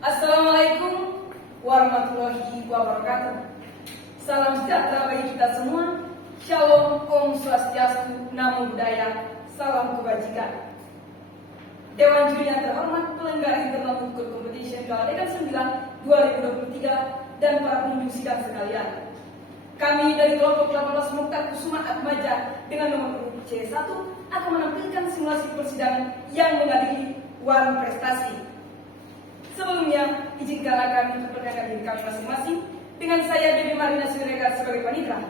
Assalamualaikum warahmatullahi wabarakatuh. Salam sejahtera bagi kita semua. Shalom, Om Swastiastu, Namo Buddhaya, salam kebajikan. Dewan Juri yang terhormat, penyelenggara Internal Food Court Competition Kaladekan 9 2023 dan para pengunjung sidang sekalian. Kami dari kelompok 18 Mukhtar Kusuma Atmaja dengan nomor urut C1 akan menampilkan simulasi persidangan yang mengadili warung prestasi. Sebelumnya, izinkanlah kami untuk perkenalkan diri kami masing-masing dengan saya Dewi Marina Siregar sebagai panitra.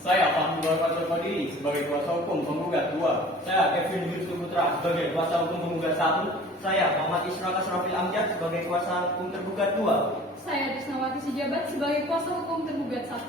Saya Fahmi Fatul Fadili sebagai kuasa hukum penggugat 2. Saya Kevin Wirtu Putra sebagai kuasa hukum penggugat 1. Saya Muhammad Isra Kasrafil Amjad sebagai kuasa hukum tergugat 2. Saya Desnawati Sijabat sebagai kuasa hukum tergugat 1.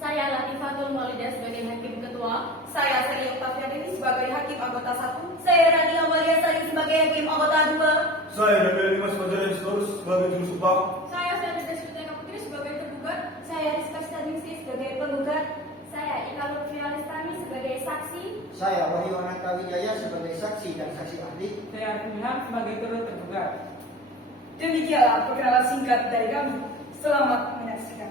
Saya Latifatul Maulida sebagai hakim ketua. Saya Seri Octavia Dewi sebagai hakim anggota 1. Saya Radila Maria Salim sebagai hakim anggota 2. Saya Daniel Dimas Fajar Storus sebagai juru sumpah. Saya Ferdinand Suteka Putri sebagai tergugat. Saya Rizka Stadingsi sebagai penggugat. Saya Ika Lutfi Alistani sebagai saksi. Saya Wahyu Ananta Wijaya sebagai saksi dan saksi ahli. Saya Arifin Ilham sebagai turut tergugat. Demikianlah perkenalan singkat dari kami. Selamat menyaksikan.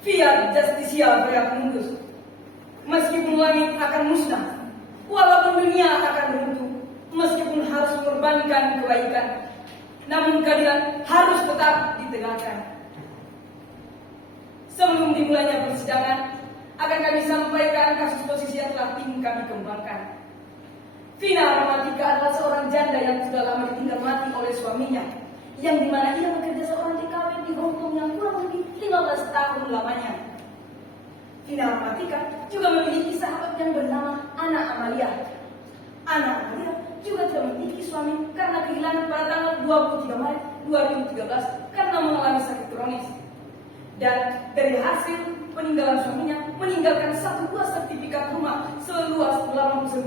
Fiat Justisia Fiat Mundus. Meskipun langit akan musnah, walaupun dunia akan runtuh, meskipun harus mengorbankan kebaikan, namun keadilan harus tetap ditegakkan. Sebelum dimulainya persidangan, akan kami sampaikan kasus posisi yang telah tim kami kembangkan. Vina Romantika adalah seorang janda yang sudah lama ditinggal mati oleh suaminya, yang dimana ia bekerja seorang TKW di Hongkong yang kurang lebih 15 tahun lamanya. Vina Romantika juga memiliki sahabat yang bernama Ana Amalia. Ana Amalia juga tidak memiliki suami karena kehilangan pada tanggal 23 Maret 2013 karena mengalami sakit kronis. Dan dari hasil peninggalan suaminya meninggalkan satu buah sertifikat rumah seluas 89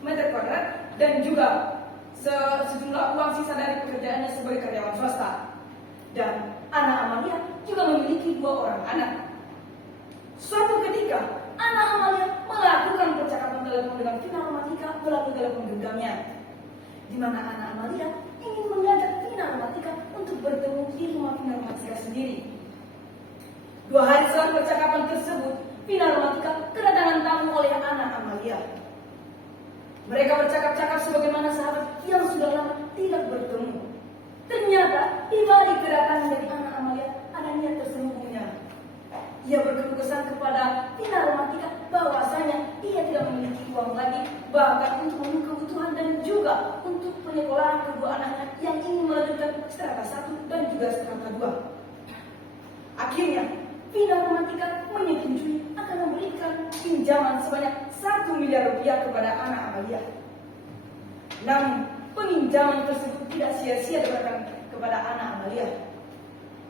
meter kuadrat dan juga sejumlah uang sisa dari pekerjaannya sebagai karyawan swasta. Dan Ana Amalia juga memiliki 2 orang anak. Suatu ketika, Ana Amalia melakukan percakapan telepon dengan Vina Romantika melalui telepon genggamnya, di mana Ana Amalia ingin mengajak Vina Romantika untuk bertemu di rumah Vina Romantika sendiri. 2 hari setelah percakapan tersebut, Vina Romantika kedatangan tamu oleh Ana Amalia. Mereka bercakap-cakap sebagaimana sahabat yang sudah lama tidak bertemu. Ternyata di balik kedatangan dari Ana Amalia ada niat tersembunyinya. Ia berkeluh kesah kepada Vina Romantika bahwasanya ia tidak memiliki uang lagi, bahkan untuk memenuhi kebutuhan dan juga untuk penyekolahan kedua anaknya yang ingin melanjutkan strata 1 dan juga strata 2. Akhirnya Vina Romantika menyetujui akan memberikan pinjaman sebanyak 1 miliar rupiah kepada Ana Amalia. Namun peminjaman tersebut tidak sia-sia diberikan kepada Ana Amalia.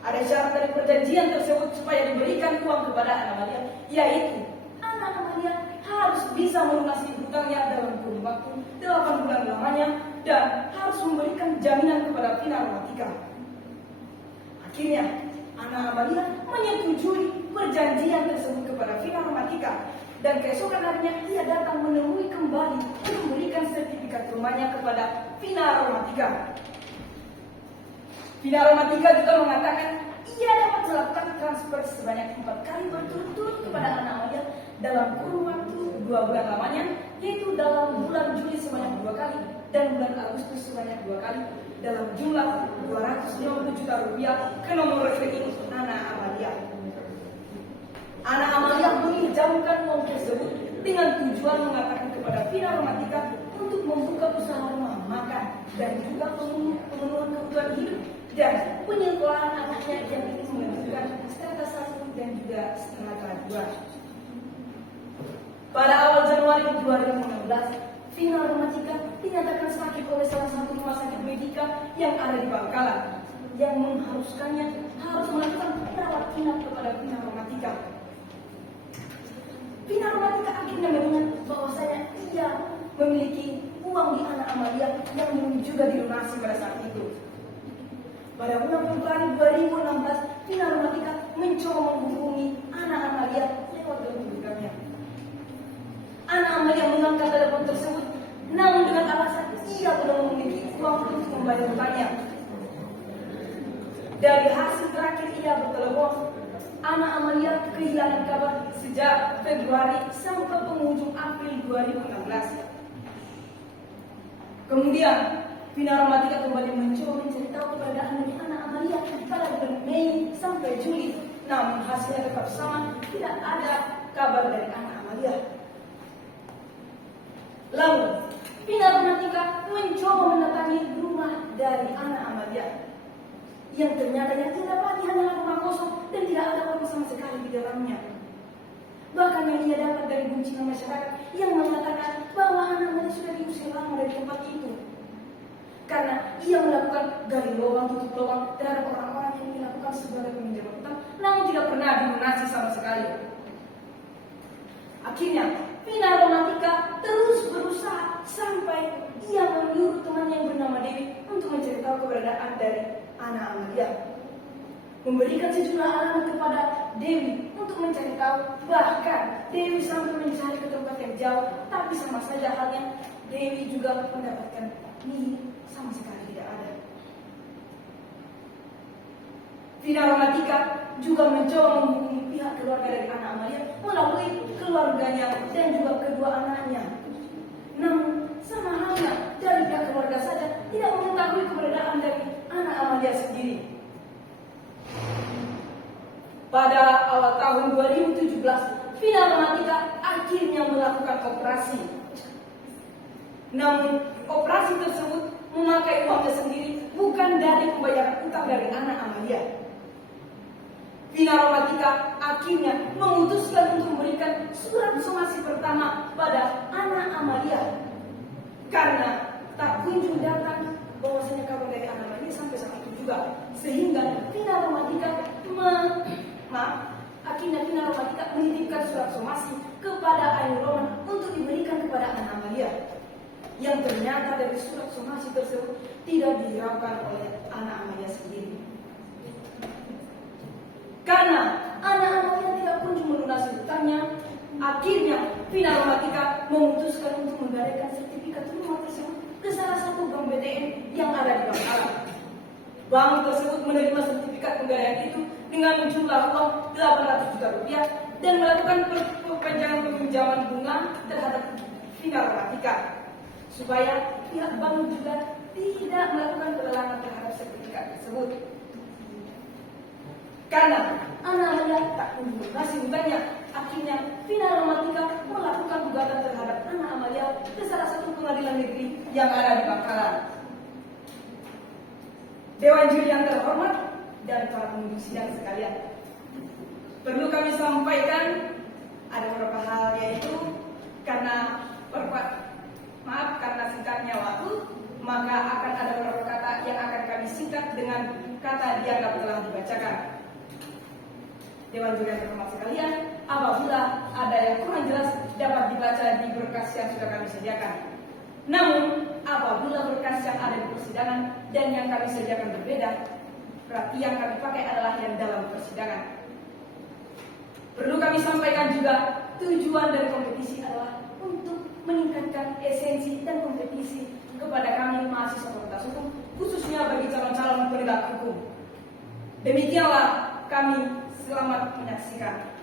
Ada syarat dari perjanjian tersebut supaya diberikan uang kepada Ana Amalia, yaitu Ana Amalia harus bisa melunasi hutangnya dalam kurun waktu 8 bulan lamanya dan harus memberikan jaminan kepada Vina Romantika. Akhirnya Ana Amalia menyetujui perjanjian tersebut kepada Vina Romantika dan keesokan harinya ia datang menemui kembali untuk memberikan sertifikat rumahnya kepada Vina Romantika. Vina Romantika juga mengatakan ia dapat melakukan transfer sebanyak 4 kali berturut-turut kepada Ana Amalia dalam kurun waktu 2 bulan lamanya, yaitu dalam bulan Juli sebanyak 2 kali dan bulan Agustus sebanyak 2 kali dalam jumlah 250 juta rupiah ke nomor rekening Ana Amalia. Ana Amalia meminjamkan uang tersebut dengan tujuan mengatakan kepada Vina Romantika untuk membuka usaha rumah makan dan juga pemenuhan kebutuhan hidup dan penyekolahan anaknya yang ingin melanjutkan strata 1 dan juga strata 2. Pada awal Januari 2016, Vina Romantika dinyatakan sakit oleh salah satu rumah sakit medika yang ada di Bangkalan, yang mengharuskannya harus melakukan rawat inap kepada Vina Romantika. Vina Romantika akhirnya mendengar bahwasanya ia memiliki uang di anak Amalia yang belum juga dilunasi pada saat itu. Pada bulan Februari 2016, Vina Romantika mencoba menghubungi anak Amalia lewat kedudukannya. Anak Amalia mengangkat telepon tersebut, namun dengan alasan ia belum memiliki uang untuk membayar hutangnya. Dari hasil terakhir ia bertelepon, anak Amalia kehilangan kabar sejak Februari sampai penghujung April 2016. Kemudian, Vina Romantika kembali mencoba mencari tahu keberadaan dari anak Amalia pada bulan Mei sampai Juli. Namun hasilnya tetap sama, tidak ada kabar dari anak Amalia. Lalu, Vina Romantika mencoba mendatangi rumah dari anak Amalia. Yang ternyata yang didapati hanyalah rumah kosong dan tidak ada orang sama sekali di dalamnya. Bahkan yang ia dapat dari guncingan masyarakat yang mengatakan bahwa anak Amalia sudah diusir lama dari tempat itu. Karena ia melakukan gali lubang tutup lubang terhadap orang-orang yang dilakukan sebagai peminjam utang, namun tidak pernah dilunasi sama sekali. Akhirnya, Vina Romantika terus berusaha sampai ia menyuruh temannya yang bernama Dewi untuk mencari tahu keberadaan dari anak Amalia. Memberikan sejumlah alamat kepada Dewi untuk mencari tahu, bahkan Dewi sampai mencari ke tempat yang jauh, tapi sama saja halnya Dewi juga mendapatkan nihil, sama sekali tidak ada. Vina Romantika juga mencoba menghubungi pihak keluarga dari anak Amalia melalui keluarganya dan juga kedua anaknya. Namun sama halnya dari pihak keluarga saja tidak mengetahui keberadaan dari anak Amalia sendiri. Pada awal tahun 2017, Vina Romantika akhirnya melakukan operasi. Namun operasi tersebut memakai uangnya sendiri, bukan dari pembayaran utang dari anak Amalia. Vina Romantika akhirnya memutuskan untuk memberikan surat somasi pertama pada anak Amalia karena tak kunjung datang bahwasanya kabar dari anak Amalia sampai saat itu juga, sehingga Vina Romantika akhirnya Vina Romantika menitipkan surat somasi kepada Ainul Roman untuk diberikan kepada anak Amalia. Yang ternyata dari surat somasi tersebut tidak dihiraukan oleh anak Amalia sendiri. Karena anak Amalia tidak kunjung melunasi hutangnya, akhirnya Vina Romantika memutuskan untuk menggadaikan sertifikat rumah tersebut ke salah satu bank BTN yang ada di Bangkalan. Bank tersebut menerima sertifikat penggadaian itu dengan jumlah uang 800 juta rupiah dan melakukan perpanjangan peminjaman bunga terhadap Vina Romantika, supaya pihak bank juga tidak melakukan pelelangan terhadap sertifikat tersebut. Karena anak Amalia tak melunasi hutangnya, akhirnya Vina Romantika melakukan gugatan terhadap anak Amalia ke salah satu pengadilan negeri yang ada di Bangkalan. Dewan juri yang terhormat dan para pengunjung sidang sekalian, perlu kami sampaikan ada beberapa hal, yaitu karena singkatnya waktu, maka akan ada beberapa kata yang akan kami singkat dengan kata dianggap telah dibacakan. Dewan juri yang terhormat sekalian, apabila ada yang kurang jelas dapat dibaca di berkas yang sudah kami sediakan. Namun, apabila berkas yang ada di persidangan dan yang kami sediakan berbeda, berarti yang kami pakai adalah yang dalam persidangan. Perlu kami sampaikan juga, tujuan dari kompetisi adalah untuk meningkatkan esensi dan kompetisi kepada kami mahasiswa Fakultas Hukum, khususnya bagi calon-calon penegak hukum. Demikianlah kami, selamat menyaksikan.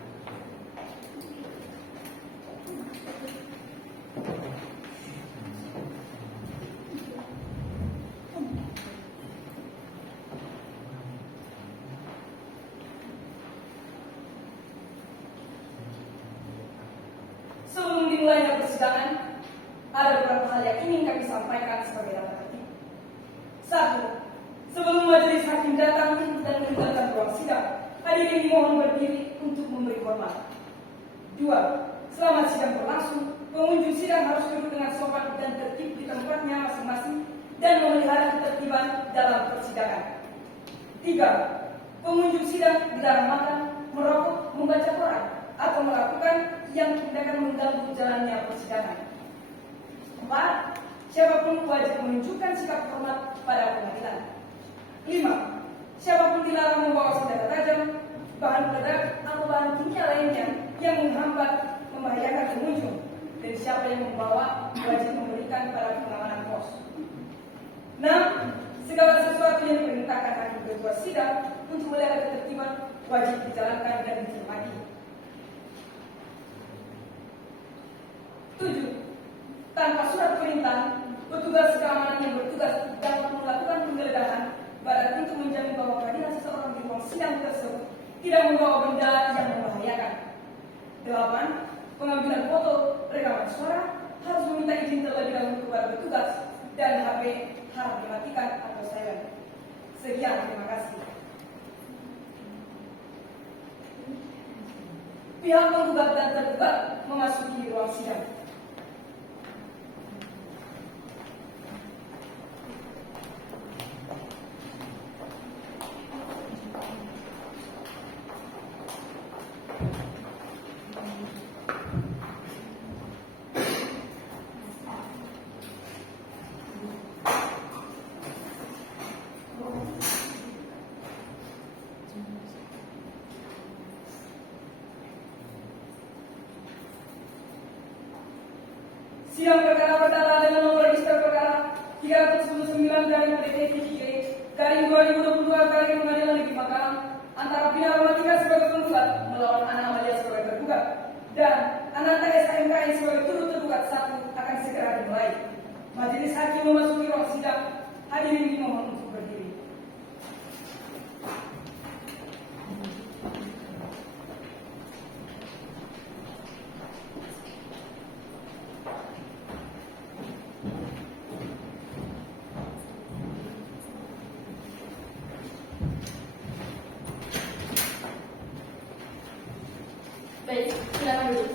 Sebelum dimulainya persidangan, ada beberapa hal yang ingin kami sampaikan sebagai data tertib. 1. Sebelum majelis hakim datang dan meninggalkan ruang sidang, hadirin dimohon berdiri untuk memberi hormat. 2. Selama sidang berlangsung, pengunjung sidang harus duduk dengan sopan dan tertib di tempatnya masing-masing dan memelihara ketertiban dalam persidangan. 3. Pengunjung sidang dilarang makan, merokok, membaca Quran, atau melakukan yang tindakan mengganggu jalannya persidangan. 4. Siapapun wajib menunjukkan sikap hormat pada pengadilan. 5. Siapapun dilarang membawa senjata tajam, bahan peledak, atau bahan kimia lainnya yang menghambat, membahayakan pengunjung. Dan siapa yang membawa wajib memberikan pada pengamanan pos. 6. Segala sesuatu yang diperintahkan hakim ketua sidang untuk melihara ketertiban wajib dijalankan dan dicermati. 7. Tanpa surat perintah, petugas keamanan yang bertugas dapat melakukan penggeledahan badan untuk menjamin bahwa kehadiran seseorang di ruang sidang tersebut tidak membawa benda yang membahayakan. 8. Pengambilan foto, rekaman suara harus meminta izin terlebih dahulu kepada petugas dan HP harus dimatikan atau silent. Sekian, terima kasih. Pihak penggugat dan tergugat memasuki ruang sidang. Sidang perkara perkara dengan nomor register perkara 319/PDT-2022 Pengadilan Negeri Makassar antara Pinar Romatika sebagai penggugat melawan Ana Amalia sebagai tergugat dan Ananta SKMKN sebagai turut tergugat 1 akan segera dimulai. Majelis hakim memasuki ruang sidang. Hadirin dimohon untuk berdiri. Baik, silakan duduk.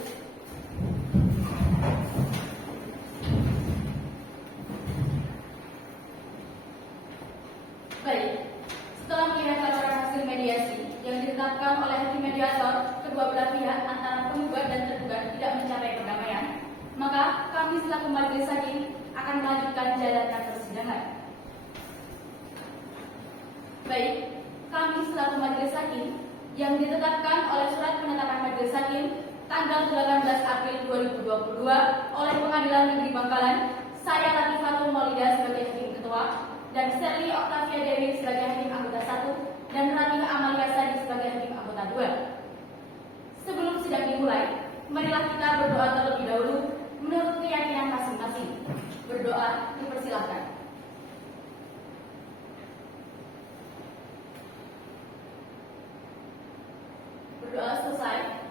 Baik, setelah melihat laporan hasil mediasi yang ditetapkan oleh hakim mediator, kedua belah pihak antara penggugat dan tergugat tidak mencapai perdamaian, maka kami selaku majelis hakim akan melanjutkan jalannya persidangan. Baik, kami selaku majelis hakim yang ditetapkan oleh surat penetapan majelis hakim tanggal 18 April 2022 oleh Pengadilan Negeri Bangkalan, saya Latifatul Maulida sebagai hakim ketua dan Sherly Octavia Dewi sebagai hakim anggota 1 dan Ratih Amalia Sari sebagai hakim anggota 2. Sebelum sidang dimulai, marilah kita berdoa terlebih dahulu menurut keyakinan masing-masing. Berdoa dipersilakan. Berdoa selesai.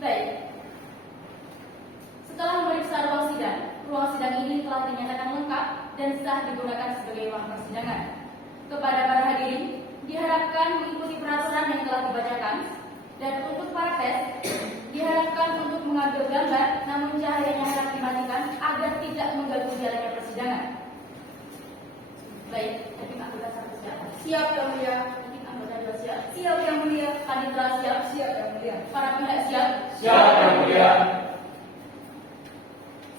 Baik. Setelah memeriksa ruang sidang ini telah dinyatakan lengkap dan sah digunakan sebagai ruang persidangan. Kepada para hadirin, diharapkan mengikuti peraturan yang telah dibacakan dan untuk para tes, diharapkan untuk mengambil gambar namun cahayanya harap dimatikan agar tidak mengganggu jalannya persidangan. Baik, hakim anggota 1 siap. Siap yang mulia. Hakim anggota 2 siap. Siap yang mulia. Panitera siap. Siap yang mulia. Para pihak siap. Siap yang mulia.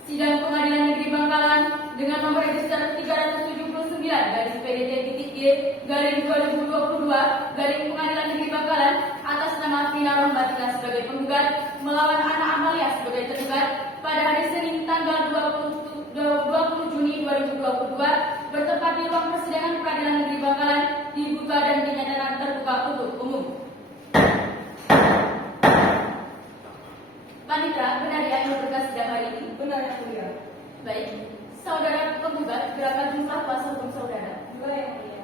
Sidang Pengadilan Negeri Bangkalan dengan nomor register 379/PDT-G/2022 Pengadilan Negeri Bangkalan atas nama Pinar Romatika sebagai penggugat melawan Ana Amalia sebagai tergugat pada hari Senin tanggal 20 Juni 2022 bertempat di ruang persidangan Pengadilan Negeri Bangkalan dibuka dan dinyatakan terbuka untuk umum. Panitera, benar ya yang berkas sidang hari ini? Benar yang mulia. Baik, saudara penggugat berapa jumlah kuasa hukum saudara? 2 yang mulia.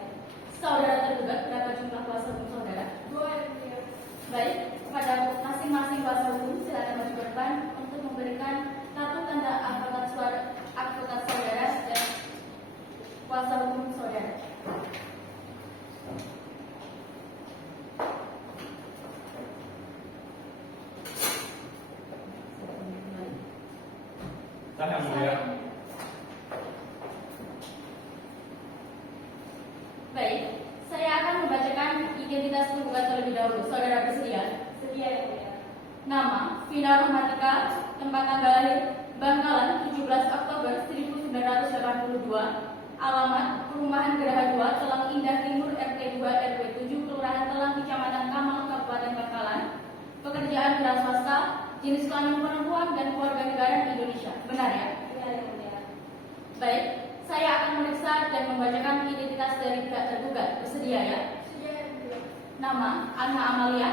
Saudara tergugat berapa jumlah kuasa hukum saudara? 2 yang mulia. Baik, kepada masing-masing kuasa hukum silakan maju ke depan untuk memberikan kartu tanda advokat saudara dan kuasa hukum saudara. Sah yang mulia. identitas tergugat terlebih dahulu. Saudara bersedia? Sedia yang mulia. Nama: Vina Rahmatika. Tempat tanggal lahir: Bangkalan, 17 Oktober 1982. Alamat: Perumahan Geraha 2, Telang Indah Timur, RT 2 RW 7, Kelurahan Telang, Kecamatan Kamal, Kabupaten Bangkalan. Pekerjaan wira swasta, jenis kelamin perempuan, dan keluarga negara Indonesia. Benar ya? Benar yang mulia. Baik, saya akan memeriksa dan membacakan identitas dari pihak tergugat. Bersedia ya? Sedia yang mulia. Nama: Anna Amalia.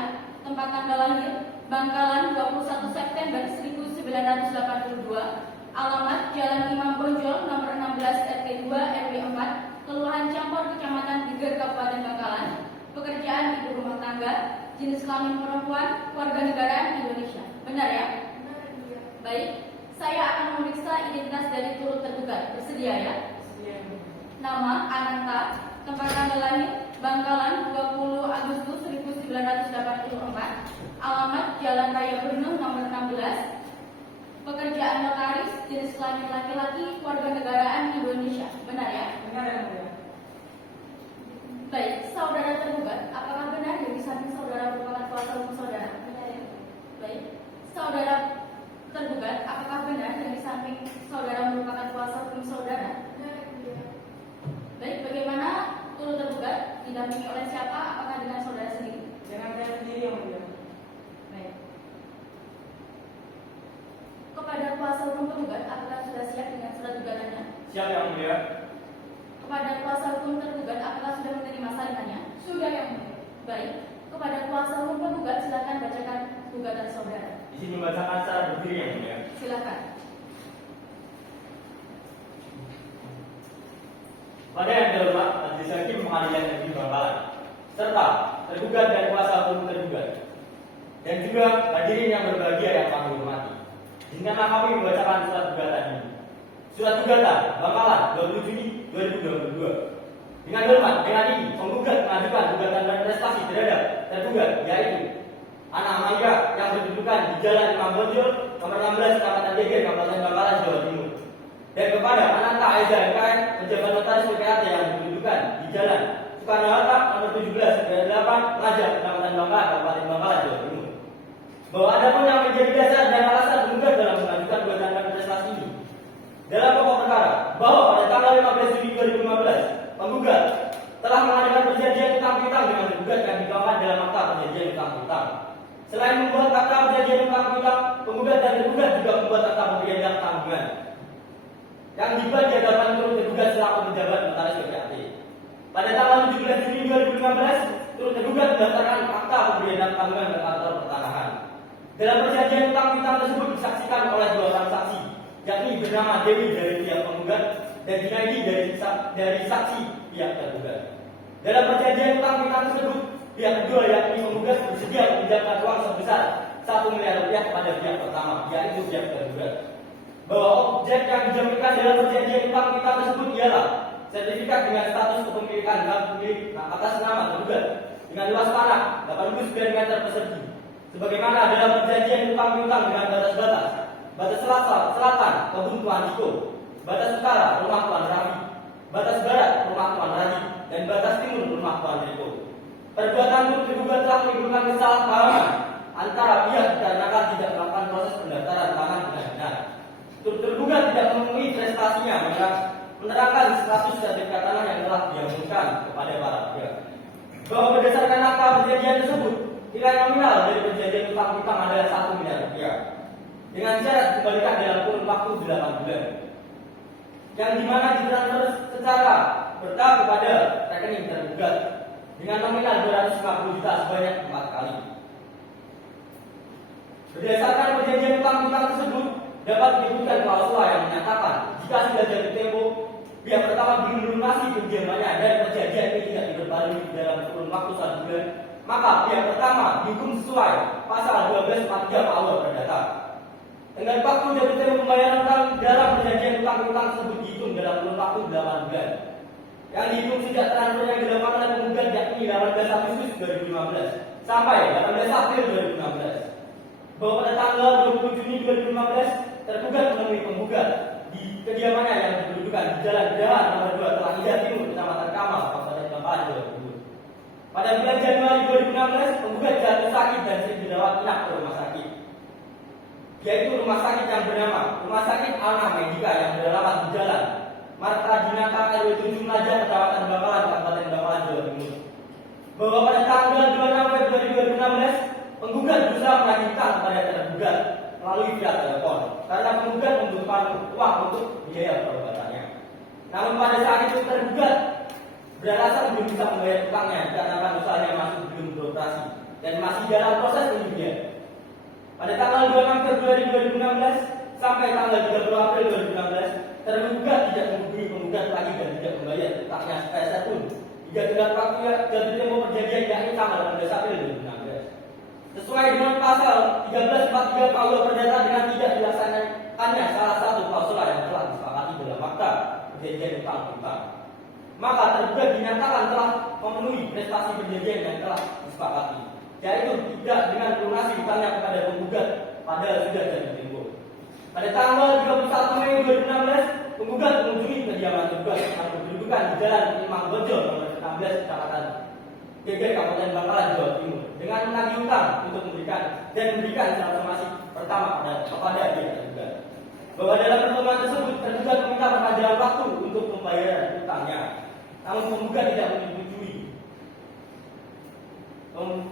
Tempat tanggal lahir: Bangkalan, 21 September 1982. Alamat: Jalan Imam Bonjol, nomor 16 RT 2 RW 4, Kelurahan Campur, Kecamatan Geger, Kabupaten Bangkalan. Pekerjaan ibu rumah tangga, jenis kelamin perempuan, warganegaraan Indonesia. Benar ya? Benar yang mulia. Baik, saya akan memeriksa identitas dari turut tergugat. Bersedia ya? Nama: Ananta. Tempat tanggal lahir: Bangkalan, 20 Agustus 1984. Alamat: Jalan Raya Bernung, nomor 16. Pekerjaan notaris, jenis kelamin laki-laki, kewarganegaraan Indonesia. Benar ya? Benar yang mulia. Baik, saudara tergugat, apakah benar yang di samping saudara merupakan kuasa hukum saudara? Benar yang mulia. Baik, saudara tergugat, apakah benar yang di samping saudara merupakan kuasa hukum saudara? Benar yang mulia. Baik, bagaimana turut tergugat didampingi oleh siapa? Apakah dengan saudara sendiri? Dengan saya sendiri yang mulia. Baik. Kepada kuasa hukum tergugat, apakah sudah siap dengan surat gugatannya? Siap yang mulia. Kepada kuasa hukum tergugat, apakah sudah menerima salihannya? Sudah yang mulia. Baik. Kepada kuasa hukum tergugat, silakan bacakan gugatan saudara. Izin membacakan secara berdiri yang mulia. Silakan. Pada yang terhormat Majelis Hakim Pengadilan Negeri Bangkalan, serta tergugat dan kuasa hukum tergugat, dan juga hadirin yang berbahagia yang kami hormati. Izinkanlah kami membacakan surat gugatan ini. Surat gugatan Bangkalan 20 Juni 2022. Dengan hormat, dengan ini penggugat mengajukan gugatan dan prestasi terhadap tergugat, yaitu Anna Amalia yang berkedudukan di Jalan Imam Bonjol, nomor 16, Kecamatan Geger, Kabupaten Bangkalan, Jawa Timur. Dan kepada Ananta Aiza MKM, pejabat notaris PPAT yang berkedudukan di Jalan Soekarno-Hatta, nomor 17, RW 8, Ngajak, Kecamatan Bangkalan, Kabupaten Bangkalan, Jawa Timur. Bahwa adapun yang menjadi dasar dan alasan penggugat dalam mengajukan gugatan dan prestasi ini dalam pokok perkara bahwa pada tanggal 15 Juli 2015 penggugat telah mengadakan perjanjian utang piutang dengan tergugat yang dituangkan dalam akta perjanjian utang piutang. Selain membuat akta perjanjian utang piutang, penggugat dan tergugat juga membuat akta pemberian tanggungan yang dibuat di hadapan turut tergugat selaku pejabat notaris PPAT. Pada tanggal 17 Juli 2015, turut tergugat mendaftarkan akta pemberian tanggungan ke kantor pertanahan. Dalam perjanjian utang piutang tersebut disaksikan oleh dua orang saksi, yakni bernama Dewi dari pihak penggugat dan Junaidi dari saksi pihak tergugat. Dalam perjanjian utang piutang tersebut, pihak kedua yakni penggugat bersedia meminjamkan uang sebesar 1 miliar rupiah kepada pihak pertama, yaitu pihak tergugat. Bahwa objek yang dijaminkan dalam perjanjian utang piutang tersebut ialah sertifikat dengan status kepemilikan hak milik atas nama tergugat dengan luas tanah 89 meter persegi. Sebagaimana dalam perjanjian utang piutang dengan batas-batas, batas selatan kebun Tuan Ciko, batas utara rumah Tuan Rafi, batas barat rumah Tuan Raji, dan batas timur rumah Tuan Riko. Perbuatan turut tergugat telah menimbulkan kesalahpahaman antara pihak dikarenakan tidak melakukan proses pendaftaran tangan dengan benar. Turut tergugat tidak memenuhi prestasinya menerangkan status sertifikat tanah yang telah diajukan kepada para pihak. Bahwa berdasarkan akta perjanjian tersebut, nilai nominal dari perjanjian utang piutang adalah 1 miliar rupiah dengan syarat dikembalikan dalam kurun waktu 8 bulan, yang dimana ditransfer secara bertahap kepada rekening tergugat dengan nominal 250 juta sebanyak 4 kali. Berdasarkan perjanjian utang piutang tersebut, dapat menyebutkan klausula yang menyatakan jika sudah jatuh tempo pihak pertama belum melunasi pinjamannya dan perjanjian ini tidak diperbarui dalam kurun waktu 1 bulan, maka pihak pertama dihukum sesuai pasal 1243 KUH Perdata. Dengan waktu jatuh tempo pembayaran utang dalam perjanjian utang piutang tersebut dihitung dalam kurun waktu 8 bulan, yang dihitung sejak transfer yang dilakukan oleh penggugat yakni 18 Agustus 2015 sampai 18 April 2016. Bahwa pada tanggal 20 Juni 2015 tergugat menemui penggugat di kediamannya yang berkedudukan di Jalan Geraha nomor 2 Telang Indah Timur, Kecamatan Kamal, Kabupaten Bangkalan, Jawa Timur. Pada bulan Januari 2016, penggugat jatuh sakit dan sering dirawat inap ke rumah sakit, yaitu rumah sakit yang bernama Rumah Sakit Alna Medika yang beralamat di Jalan Marta Dinata RW 7 Melajar, Kecamatan Bangkalan, Kabupaten Bangkalan, Jawa Timur. Bahwa pada tanggal 26 Februari 2016, penggugat berusaha menagih utang kepada tergugat melalui via telepon karena penggugat membutuhkan uang untuk biaya perobatannya. Namun pada saat itu tergugat beralasan belum bisa membayar utangnya dikarenakan usahanya masih belum beroperasi dan masih dalam proses penyediaan. Pada tanggal 26 Februari 2016 sampai tanggal 30 April 2016, tergugat tidak menghubungi penggugat lagi dan tidak membayar utangnya sepeser pun hingga tenggat waktu jatuh tempo perjanjian yakni tanggal 16 April 2016. Sesuai dengan pasal 1343 KUH Perdata dengan tidak dilaksanakannya salah satu klausul yang telah disepakati dalam akta perjanjian utang piutang, maka tergugat dinyatakan telah memenuhi prestasi perjanjian yang telah disepakati, yaitu tidak dengan lunasi utangnya kepada penggugat padahal sudah jatuh tempo. Pada tanggal 31 Mei 2016, penggugat mengunjungi kediaman tergugat yang berkedudukan di Jalan Imam Bonjol nomor 16 Kecamatan Geger, Kabupaten Bangkalan, Jawa Timur, dengan menagih utang untuk memberikan informasi pertama kepada dia tergugat bahwa dalam pertemuan tersebut tergugat meminta perpanjangan waktu untuk pembayaran utangnya. Namun penggugat tidak menyetujui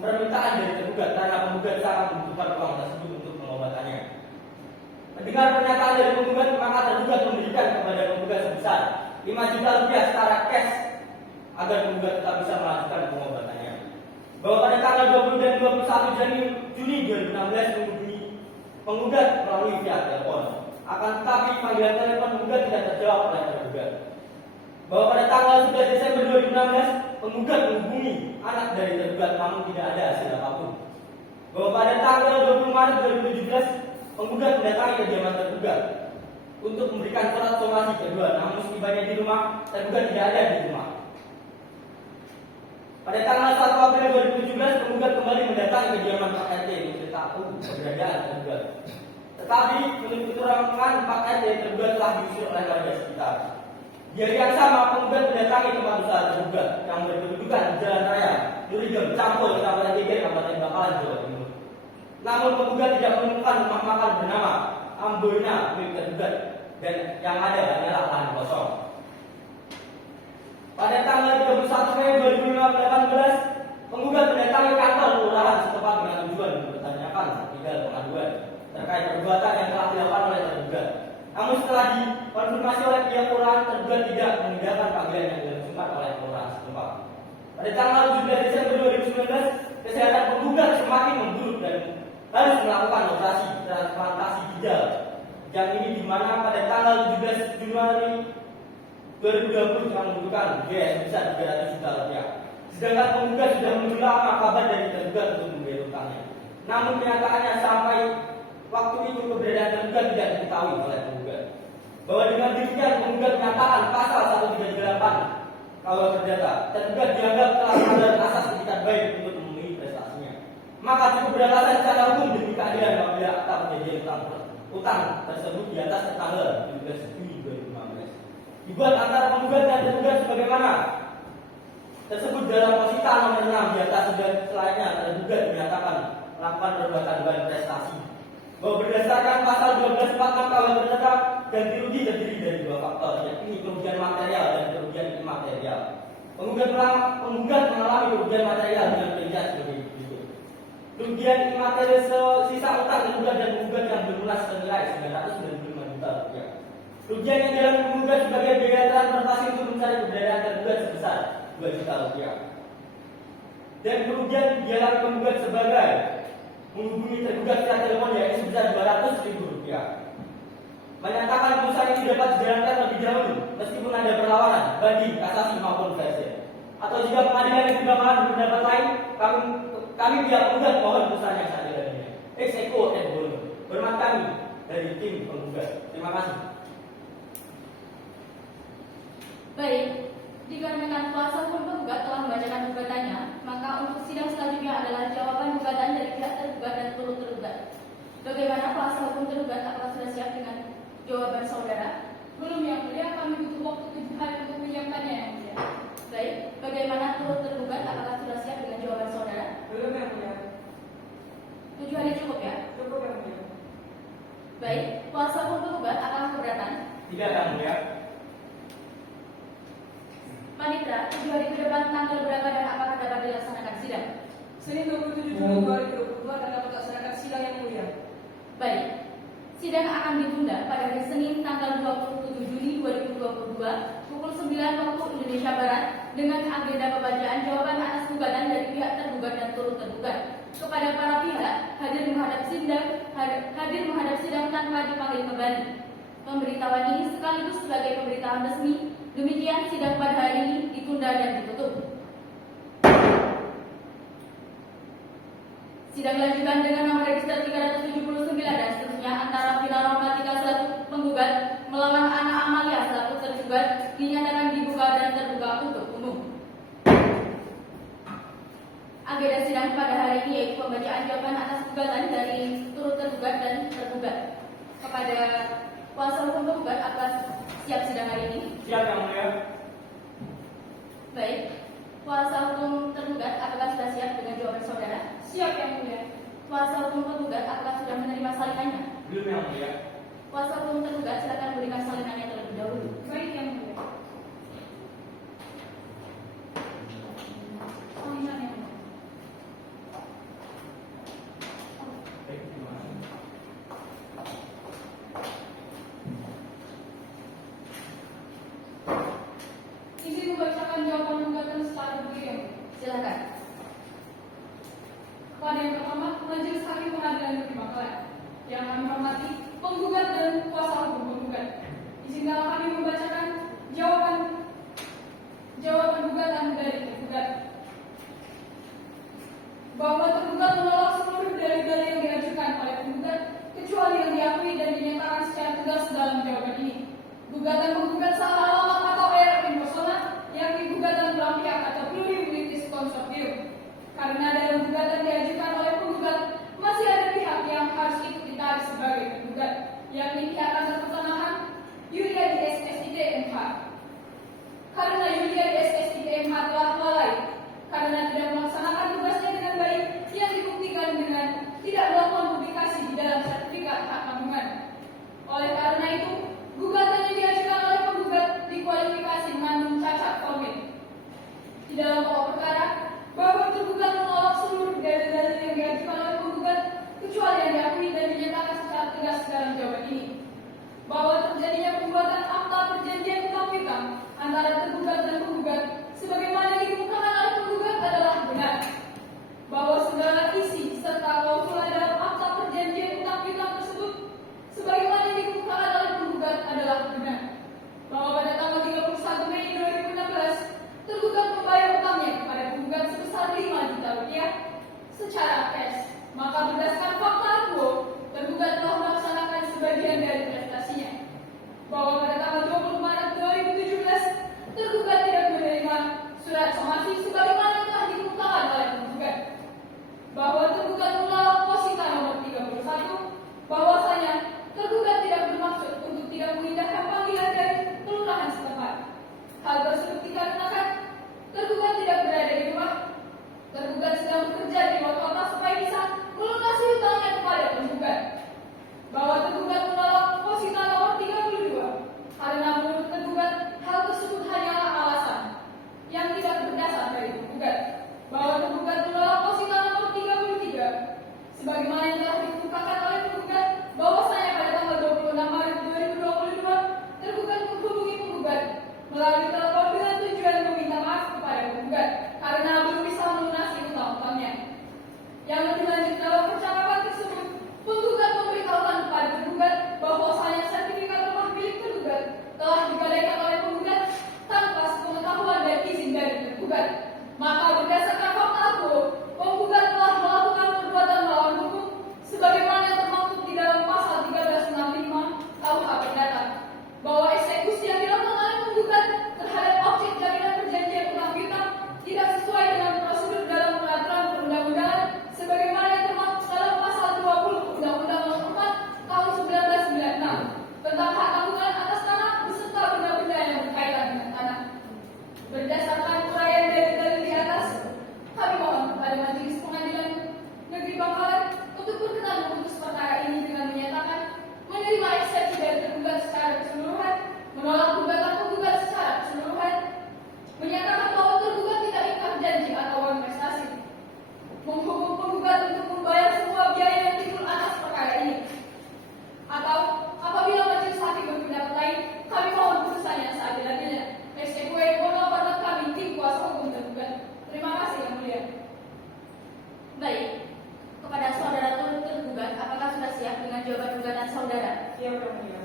permintaan dari tergugat karena penggugat sangat membutuhkan uang tersebut untuk pengobatannya. Mendengar pernyataan dari penggugat, maka tergugat memberikan kepada penggugat sebesar 5 juta rupiah secara cash agar penggugat tetap bisa melanjutkan pengobatannya. Bahwa pada tanggal 20 dan 21 Juni 2016 menghubungi penggugat melalui via telepon. Akan tetapi panggilan telepon penggugat tidak terjawab oleh tergugat. Bahwa pada tanggal 11 Desember 2016 penggugat menghubungi anak dari tergugat namun tidak ada hasil apapun. Bahwa pada tanggal 20 Maret 2017 penggugat mendatangi kediaman tergugat untuk memberikan surat somasi kedua, namun setibanya di rumah tergugat tidak ada di rumah. Pada tanggal 1 April 2017 penggugat kembali mendatangi kediaman Pak RT untuk tahu keberadaan tergugat. Tetapi menurut keterangan Pak RT tergugat telah diusir oleh warga sekitar. Di hari yang sama penggugat mendatangi tempat usaha tergugat yang berkedudukan di Jalan Raya Durigem Campur, Kabupaten Geger, Kabupaten Bangkalan, Jawa Timur. Namun penggugat tidak menemukan rumah makan bernama Amboina milik tergugat dan yang ada hanyalah lahan kosong. Pada tanggal 31 Mei 2018, penggugat mendatangi kantor kelurahan setempat dengan tujuan mempertanyakan tinggal pengaduan terkait perbuatan yang telah dilakukan oleh tergugat. Namun setelah dikonfirmasi oleh pihak kelurahan, tergugat tidak mengindahkan panggilan yang dilakukan oleh kelurahan setempat. Pada tanggal 17 Desember 2019, kesehatan penggugat semakin memburuk dan harus melakukan operasi transplantasi ginjal. Yang ini di mana pada tanggal 17 Januari 2020 telah membutuhkan biaya sebesar 300 juta rupiah. Sedangkan penggugat sudah menunggu lama kabar dari tergugat untuk membayar utangnya. Namun kenyataannya sampai waktu itu keberadaan tergugat tidak diketahui oleh penggugat. Bahwa dengan demikian penggugat menyatakan pasal 138 KUH Perdata, tergugat dianggap telah melanggar asas etikat baik untuk memenuhi prestasinya. Maka cukup beralasan secara hukum demi keadilan apabila akta perjanjian utang tersebut di atas tanggal 17 Juni 2015 dibuat antara penggugat dan tergugat sebagaimana tersebut dalam posita nomor 6 di atas sudah selayaknya tergugat dinyatakan melakukan perbuatan dan prestasi. Bahwa berdasarkan pasal 1246 KUH Perdata, ganti rugi terdiri dari dua faktor, yakni kerugian material dan kerugian imaterial. Penggugat mengalami kerugian material dengan perincian sebagai berikut. Kerugian imaterial sisa utang tergugat dan penggugat yang berlunas senilai 995 juta rupiah. Kerugian yang dialami penggugat sebagai biaya transportasi untuk mencari keberadaan tergugat sebesar 2 juta rupiah. Dan kerugian dialami penggugat sebagai menghubungi tergugat secara telepon yaitu sebesar 200.000 rupiah. Menyatakan putusan ini dapat dijalankan lebih dahulu meskipun ada perlawanan, banding, kasasi maupun versi. Atau jika pengadilan yang Bangkalan berpendapat lain, kami pihak penggugat mohon putusan yang seadil-adilnya. Ex aequo et bono. Hormat kami dari tim penggugat. Terima kasih. Baik, dikarenakan kuasa hukum penggugat telah membacakan gugatannya, maka untuk sidang selanjutnya adalah jawaban gugatan dari pihak tergugat dan turut tergugat. Bagaimana kuasa hukum tergugat, apakah sudah siap dengan jawaban saudara? Belum yang mulia, kami butuh waktu 7 hari untuk menyiapkannya yang mulia. Baik, bagaimana turut tergugat, apakah sudah siap jawaban saudara? Belum yang mulia. 7 hari cukup ya? Cukup yang mulia. Baik, kuasa hukum penggugat akan keberatan. Tidak, Yang Mulia. Panitra, 7 hari ke depan tanggal berapa dan apakah dapat dilaksanakan sidang? Senin 27 Juli 2022 dan dapat dilaksanakan sidang yang mulia. Baik, sidang akan ditunda pada hari Senin tanggal 27 Juni 2022 pukul 9 waktu Indonesia Barat dengan agenda pembacaan jawaban atas gugatan dari pihak tergugat dan turut tergugat. Kepada para pihak hadir menghadap sidang tanpa dipanggil kembali. Pemberitahuan ini sekaligus sebagai pemberitahuan resmi. Demikian sidang pada hari ini ditunda dan ditutup. Sidang lanjutan dengan nomor register 379 dan seterusnya antara Vina Rahmatika selaku penggugat melawan Ana Amalia selaku tergugat dinyatakan dibuka dan terbuka untuk umum. Agenda sidang pada hari ini yaitu pembacaan jawaban atas gugatan dari turut tergugat dan tergugat. Kepada kuasa hukum penggugat, apakah siap sidang hari ini? Siap, Yang Mulia. Baik, kuasa hukum tergugat apakah sudah siap dengan jawaban saudara? Siap yang mulia. Kuasa hukum penggugat apakah sudah menerima salinannya? Belum, Yang Mulia. Kuasa hukum tergugat silakan berikan salinannya terlebih dahulu. Baik yang mulia. Salinan yang mulia. Baik, terima kasih. Izin membacakan jawaban gugatan secara berdiri. Silakan. Pada yang pertama, Majelis Hakim Pengadilan Negeri Bangkalan. Yang kami hormati, penggugat dan kuasa hukum penggugat. Izinkanlah kami membacakan jawaban gugatan dari tergugat. Bahwa tergugat menolak seluruh dalil-dalil yang diajukan oleh penggugat kecuali yang diakui dan dinyatakan secara tegas dalam jawaban ini. Gugatan penggugat salah alamat atau error in persona yang digugatan belah pihak atau pluribus consortium. Karena dalam gugatan diajukan oleh penggugat masih ada pihak yang harus ikut ditarik sebagai penggugat, yakni pihak kantor pertanahan Yulia di SSIT-MH. Karena Yulia di SSIT-MH telah lalai karena tidak melaksanakan tugasnya dengan baik yang dibuktikan dengan tidak melakukan publikasi di dalam sertifikat hak tanggungan. Oleh karena itu, gugatan yang diajukan oleh penggugat dikualifikasi mengandung cacat formil. Di dalam pokok perkara, bahwa tergugat menolak seluruh dalil-dalil yang diajukan oleh penggugat kecuali yang diakui dan dinyatakan secara tegas dalam jawaban ini. Bahwa terjadinya pembuatan akta perjanjian utang piutang antara tergugat dan penggugat sebagaimana dikemukakan oleh penggugat adalah benar. Bahwa segala isi serta klausul dalam akta perjanjian utang piutang tersebut sebagaimana dikemukakan oleh penggugat adalah benar. Bahwa pada tanggal 31 Mei 2016 tergugat membayar utangnya kepada penggugat sebesar 5 juta rupiah secara cash. Maka berdasarkan fakta akuo, tergugat telah melaksanakan sebagian dari prestasinya. Bahwa pada tanggal 20 Maret 2017 tergugat tidak menerima surat somasi sebagaimana telah dikemukakan oleh penggugat. Bahwa tergugat menolak posita Siap yang mulia.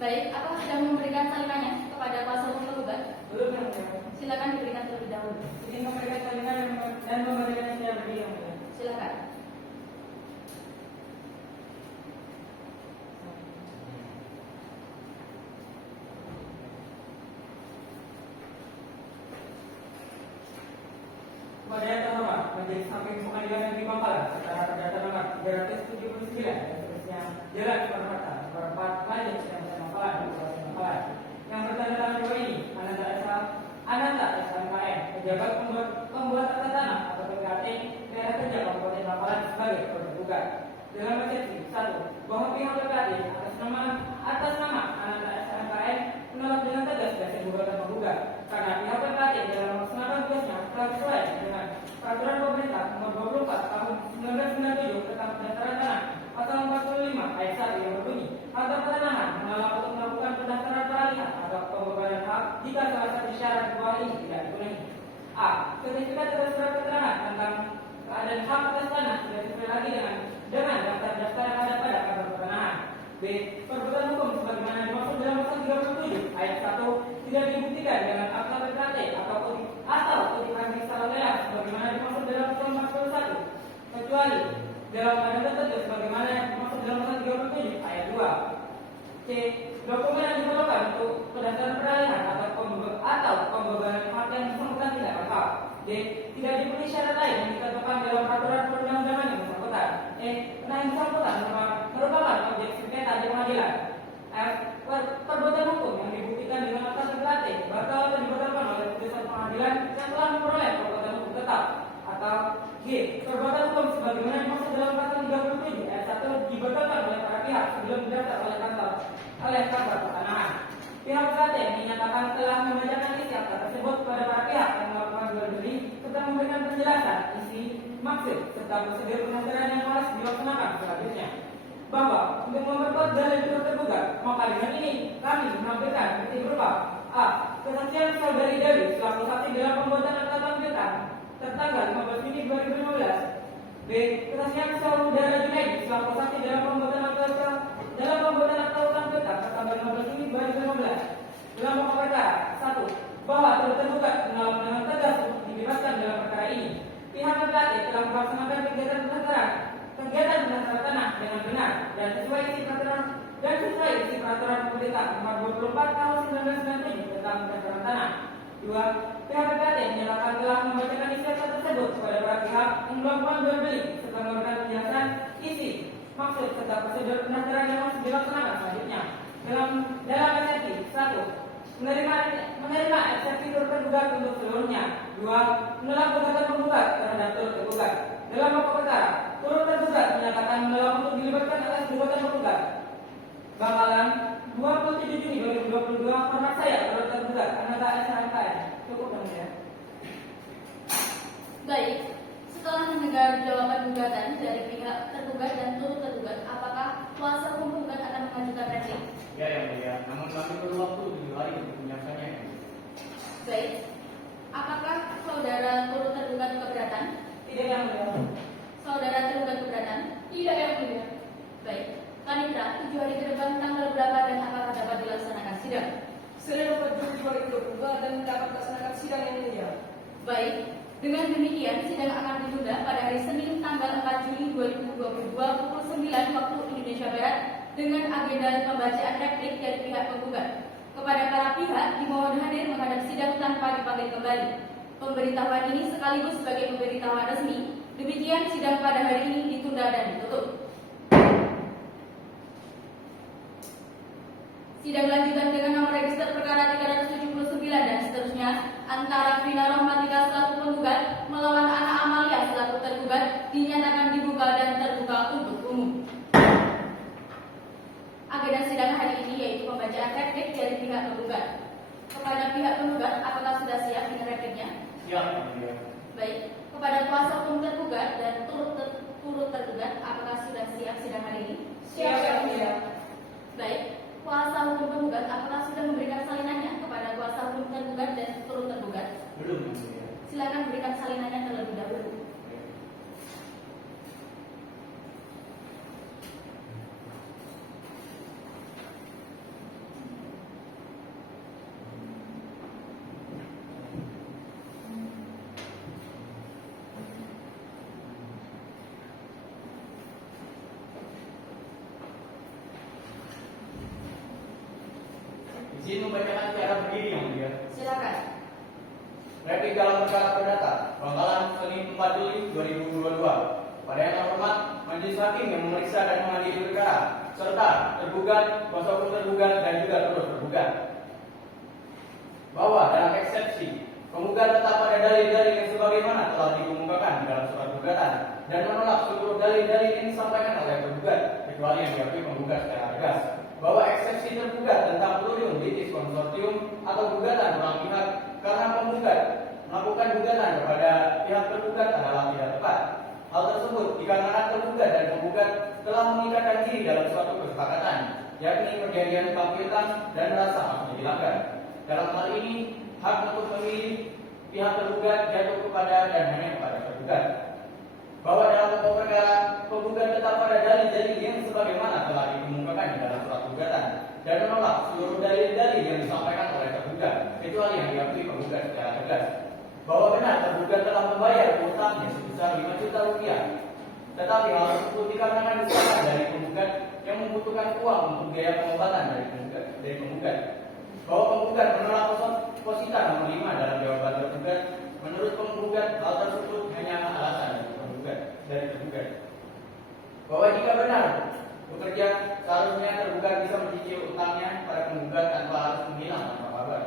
Baik, apakah sudah memberikan salinannya kepada kuasa hukum tergugat? Belum yang mulia. Silakan diberikan terlebih dahulu. Izin memberikan salinan dan memberikan secara berdiri yang mulia. Silakan. Kepada yang terhormat, Majelis Hakim Pengadilan Negeri Bangkalan secara perdata nomor 379 dan seterusnya Jalan Soekarno-Hatta, nomor 4 Lanjut Sidang Bangkalan, Kabupaten Bangkalan, yang bertanda tangan dua ini Ananda SMKM, pejabat pembuat tata tanah atau PKT daerah kerja Kabupaten Bangkalan sebagai tergugat. Dalam eksepsi 1, bahwa pihak PKT atas nama Ananda SMKM menolak dengan tegas dasar gugatan penggugat karena pihak PKT dalam melaksanakan tugasnya telah sesuai dengan peraturan pemerintah nomor 24 tahun 1997 tentang pendaftaran tanah pasal 45 ayat 1 yang berbunyi hak pertanahan menolak untuk melakukan pendaftaran peralihan atau pembebanan hak jika salah satu syarat di bawah ini tidak dipenuhi. A. Sertifikat atau surat keterangan tentang keadaan hak atas tanah tidak sesuai lagi dengan daftar yang ada pada kantor pertanahan. B. Perbuatan hukum sebagaimana dimaksud dalam pasal 37 ayat 1 tidak dibuktikan dengan akta PKT atau kutipan salah lelang sebagaimana dimaksud dalam pasal 41 kecuali dalam keadaan tertentu sebagaimana yang dimaksud dalam pasal 37 ayat 2. C. Dokumen yang diperlukan untuk pendaftaran peralihan atau pembebanan hak yang bersangkutan tidak lengkap. D. Tidak dipenuhi syarat lain yang ditentukan dalam peraturan perundang-undangan yang bersangkutan. E. Karena yang bersangkutan merupakan objek sengketa di pengadilan. F. Perbuatan hukum yang dibuktikan dengan akta PKT batal atau dibatalkan oleh putusan pengadilan yang telah memperoleh perbuatan hukum tetap. Atau G. Perbuatan hukum sebagaimana dimaksud dalam pasal 37 ayat 1 dibatalkan oleh para pihak sebelum didaftar oleh kantor pertanahan. Pihak PKT menyatakan telah membacakan isi akta tersebut kepada para pihak yang melakukan jual beli serta memberikan penjelasan isi maksud serta prosedur pendaftaran yang harus dilaksanakan selanjutnya. Bahwa untuk memperkuat dalil turut tergugat, maka dengan ini kami menampilkan bukti berupa A. Kesaksian saudari Dewi selaku saksi dalam pembuatan akta tampilan tertanggal 15 Juni 2015. B. Kesaksian saudara Junaidi selaku saksi dalam pembuatan akta utang piutang tertanggal 15 Juni 2015. Dalam pokok perkara 1. Bahwa turut tergugat menolak dengan tegas untuk dibebaskan dalam perkara ini. Pihak PKT telah melaksanakan kegiatan pendaftaran tanah dengan benar dan sesuai isi peraturan pemerintah nomor 24 tahun 1997 tentang pendaftaran tanah. 2. Pihak PKT menyatakan telah membacakan isi akta tersebut kepada para pihak yang melakukan jual beli serta memberikan penjelasan isi maksud serta prosedur pendaftaran yang harus dilaksanakan selanjutnya. Dalam eksepsi 1. Menerima eksepsi turut tergugat untuk seluruhnya. 2. Menolak gugatan penggugat terhadap turut tergugat. Dalam pokok perkara, turut tergugat menyatakan menolak untuk dilibatkan atas gugatan penggugat. Bangkalan 27 Juni 2022. Hormat saya turut tergugat Ananda SMKM. Cukup yang mulia. Baik, setelah mendengar jawaban gugatan dari pihak tergugat dan turut tergugat, apakah kuasa hukum penggugat akan mengajukan replik? Ya yang mulia, namun kami perlu waktu 7 hari untuk menyiapkannya. Baik, apakah saudara turut tergugat keberatan? Tidak yang mulia. Saudara tergugat keberatan? Tidak yang mulia. Baik, Kanitra, 7 hari ke depan tanggal berapa dan apakah dapat dilaksanakan sidang? Senin 4 Juli 2022 dan dapat dilaksanakan sidang yang mulia. Baik, dengan demikian sidang akan ditunda pada hari Senin tanggal 4 Juli 2022 pukul 9 waktu Indonesia Barat dengan agenda pembacaan replik dari pihak penggugat. Kepada para pihak dimohon hadir menghadap sidang tanpa dipanggil kembali. Pemberitahuan ini sekaligus sebagai pemberitahuan resmi. Demikian sidang pada hari ini ditunda dan ditutup. Sidang lanjutan dengan nomor register perkara 379 dan seterusnya antara Vina Rohmatika selaku penggugat melawan Ana Amalia selaku tergugat dinyatakan dibuka dan terbuka untuk umum. Agenda sidang hari ini yaitu pembacaan replik dari pihak penggugat. Kepada pihak penggugat, apakah sudah siap dengan repliknya? Siap yang mulia. Baik. Kepada kuasa hukum tergugat dan turut tergugat, apakah sudah siap sidang hari ini? Siap yang mulia. Baik. Kuasa hukum tergugat, apakah sudah memberikan salinannya kepada kuasa hukum tergugat dan turut tergugat? Belum yang mulia. Silakan berikan salinannya terlebih dahulu. Izin membacakan secara berdiri yang mulia. Silakan. Replik dalam perkara perdata, Bangkalan, Senin 4 Juli 2022. Pada yang terhormat, Majelis Hakim yang memeriksa dan mengadili perkara, serta tergugat, kuasa hukum tergugat, dan juga turut tergugat. Bahwa dalam eksepsi, penggugat tetap pada dalil-dalil yang sebagaimana telah dikemukakan dalam surat gugatan dan menolak seluruh dalil-dalil yang disampaikan oleh tergugat, kecuali yang diakui penggugat secara tegas. Bahwa eksepsi tergugat tentang plurium litis konsortium atau gugatan ulang pihak karena penggugat melakukan gugatan kepada pihak tergugat adalah tidak tepat. Hal tersebut dikarenakan tergugat dan penggugat telah mengikatkan diri dalam suatu kesepakatan, yakni perjanjian utang piutang dan rasa hak menghilangkan. Dalam hal ini, hak untuk memilih pihak tergugat jatuh kepada dan hanya kepada tergugat. Bahwa dalam pokok perkara, penggugat tetap pada dalil-dalil yang sebagaimana telah dikemukakan di dalam surat gugatan dan menolak seluruh dalil-dalil yang disampaikan oleh tergugat, kecuali yang diakui penggugat secara tegas. Bahwa benar tergugat telah membayar utangnya sebesar 5 juta rupiah, tetapi hal tersebut dikarenakan desakan dari penggugat yang membutuhkan uang untuk biaya pengobatan dari penggugat. Bahwa penggugat menolak posita nomor 5 dalam jawaban tergugat, menurut penggugat hal tersebut hanya alasan dari tergugat. Bahwa jika benar bekerja, seharusnya tergugat bisa mencicil utangnya pada penggugat tanpa harus menghilang tanpa kabar.